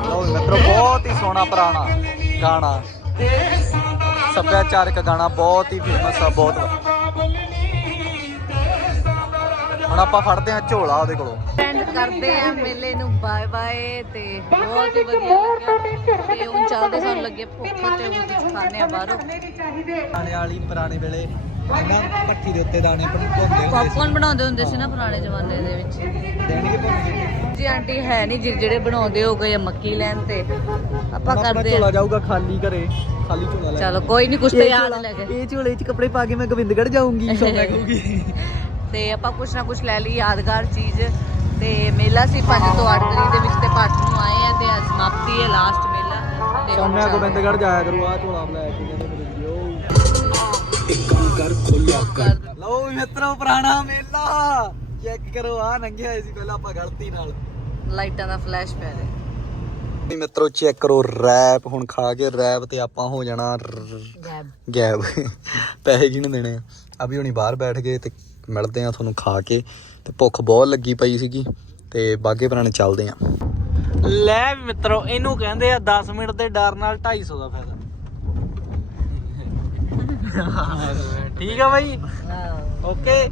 [SPEAKER 1] ਲਓ ਮਿੱਤਰੋ ਬਹੁਤ ਹੀ ਸੋਹਣਾ ਪੁਰਾਣਾ ਗਾਣਾ। ਸੱਭਿਆਚਾਰਕ ਗਾਣਾ ਬਹੁਤ ਹੀ ਫੇਮਸ ਆ ਬਹੁਤ ਹੁਣ ਆਪਾਂ ਫੜਦੇ ਆ ਝੋਲਾ ਉਹਦੇ ਕੋਲੋਂ।
[SPEAKER 2] ਐਂਡ ਕਰਦੇ ਆ ਮੇਲੇ ਨੂੰ ਬਾਏ ਬਾਏ ਤੇ ਬਹੁਤ ਹੀ ਵਧੀਆ ਲੱਗਿਆ। ਤੇ ਹੁਣ ਚੱਲਦੇ ਸਾਨੂੰ ਲੱਗੇ ਭੁੱਖ ਤੇ ਹੁਣ ਕੁਝ ਖਾਣੇ ਆ ਬਾਹਰੋਂ।
[SPEAKER 1] ਦਾਣੇ ਵਾਲੀ ਪੁਰਾਣੇ ਵੇਲੇ ਪੱਠੀ ਦੇ ਉੱਤੇ ਦਾਣੇ ਭੁੰਨਦੇ ਹੁੰਦੇ ਸੀ।
[SPEAKER 2] ਪੌਪਕੌਰਨ ਬਣਾਉਂਦੇ ਹੁੰਦੇ ਸੀ ਨਾ ਪੁਰਾਣੇ ਜ਼ਮਾਨੇ ਦੇ ਵਿੱਚ।
[SPEAKER 1] ਦੇਣਗੇ
[SPEAKER 2] ਜੀ ਆਂਟੀ ਹੈ ਨਹੀਂ ਜਿਹੜੇ ਜਿਹੜੇ ਬਣਾਉਂਦੇ ਹੋ ਗਏ ਆ ਮੱਕੀ ਲੈਣ ਤੇ। ਆਪਾਂ ਕਰਦੇ
[SPEAKER 1] ਝੋਲਾ
[SPEAKER 2] ਆ।
[SPEAKER 1] ਜਾਊਗਾ ਖਾਲੀ ਘਰੇ ਖਾਲੀ ਝੋਲਾ ਲੈ
[SPEAKER 2] ਚਲੋ ਕੋਈ ਨਹੀਂ ਕੁਛ ਤੇ ਯਾਦ ਲੈ ਕੇ।
[SPEAKER 1] ਇਹ ਝੋਲੇ 'ਚ ਕੱਪੜੇ ਪਾ ਕੇ ਮੈਂ ਗੋਬਿੰਦਗੜ੍ਹ ਜਾਊਂਗੀ ਸ਼ੋਪਿੰਗ (laughs) ਕਰੂੰਗੀ।
[SPEAKER 2] ਤੇ ਆਪਾਂ ਕੁਛ ਨਾ ਕੁਛ ਲੈ ਲਈ ਯਾਦਗਾਰ ਚੀਜ਼। ਤੇ ਮੇਲਾ ਸੀ 5 ਤੋਂ 8 ਤਰੀਕ ਦੇ ਵਿੱਚ ਤੇ ਭਾਟ ਨੂੰ ਆਏ ਆ ਤੇ ਅੱਜ ਸਮਾਪਤੀ ਹੈ ਲਾਸਟ ਮੇਲਾ। ਤੇ
[SPEAKER 1] ਸ਼ਾਮਿਆ ਗੋਬਿੰਦਗੜ੍ਹ ਜਾਇਆ ਕਰੂ ਆ ਝੋਲਾ ਲੈ ਕੇ ਕਹਿੰਦੇ ਮੇਰੇ ਦਿਓ
[SPEAKER 2] ਕਰ
[SPEAKER 1] ਲਓ ਵੀ ਮਿੱਤਰੋ ਪੁਰਾਣਾ ਮੇਲਾ। ਚੈੱਕ ਕਰੋ ਆ ਨੰਗੇ ਹੋਏ ਸੀ ਪਹਿਲਾਂ ਆਪਾਂ ਗਲਤੀ ਨਾਲ।
[SPEAKER 2] ਲਾਈਟਾਂ ਦਾ ਫਲੈਸ਼ ਪੈ ਰਿਹਾ।
[SPEAKER 1] ਵੀ ਮਿੱਤਰੋ ਚੈੱਕ ਕਰੋ ਰੈਪ ਹੁਣ ਖਾ ਕੇ ਰੈਪ ਤੇ ਆਪਾਂ ਹੋ ਜਾਣਾ।
[SPEAKER 2] ਗੈਬ
[SPEAKER 1] ਗੈਬ ਪੈਸੇ ਕਿਹਨੂੰ ਦੇਣੇ ਆ? ਅਭੀ ਹੁਣੀ ਬਾਹਰ ਬੈਠ ਗਏ ਤੇ ਮਿਲਦੇ ਆ ਤੁਹਾਨੂੰ ਖਾ ਕੇ ਤੇ ਭੁੱਖ ਬਹੁਤ ਲੱਗੀ ਪਈ ਸੀਗੀ ਤੇ ਬਾਗੇ ਪੁਰਾਣੇ ਚੱਲਦੇ ਆ।
[SPEAKER 3] ਲੈ ਵੀ ਮਿੱਤਰੋ ਇਹਨੂੰ ਕਹਿੰਦੇ ਆ 10 ਮਿੰਟ ਦੇ ਡਰ ਨਾਲ 250 ਦਾ ਫਾਇਦਾ। (laughs) ਠੀਕ ਆ ਬਾਈ? ਓਕੇ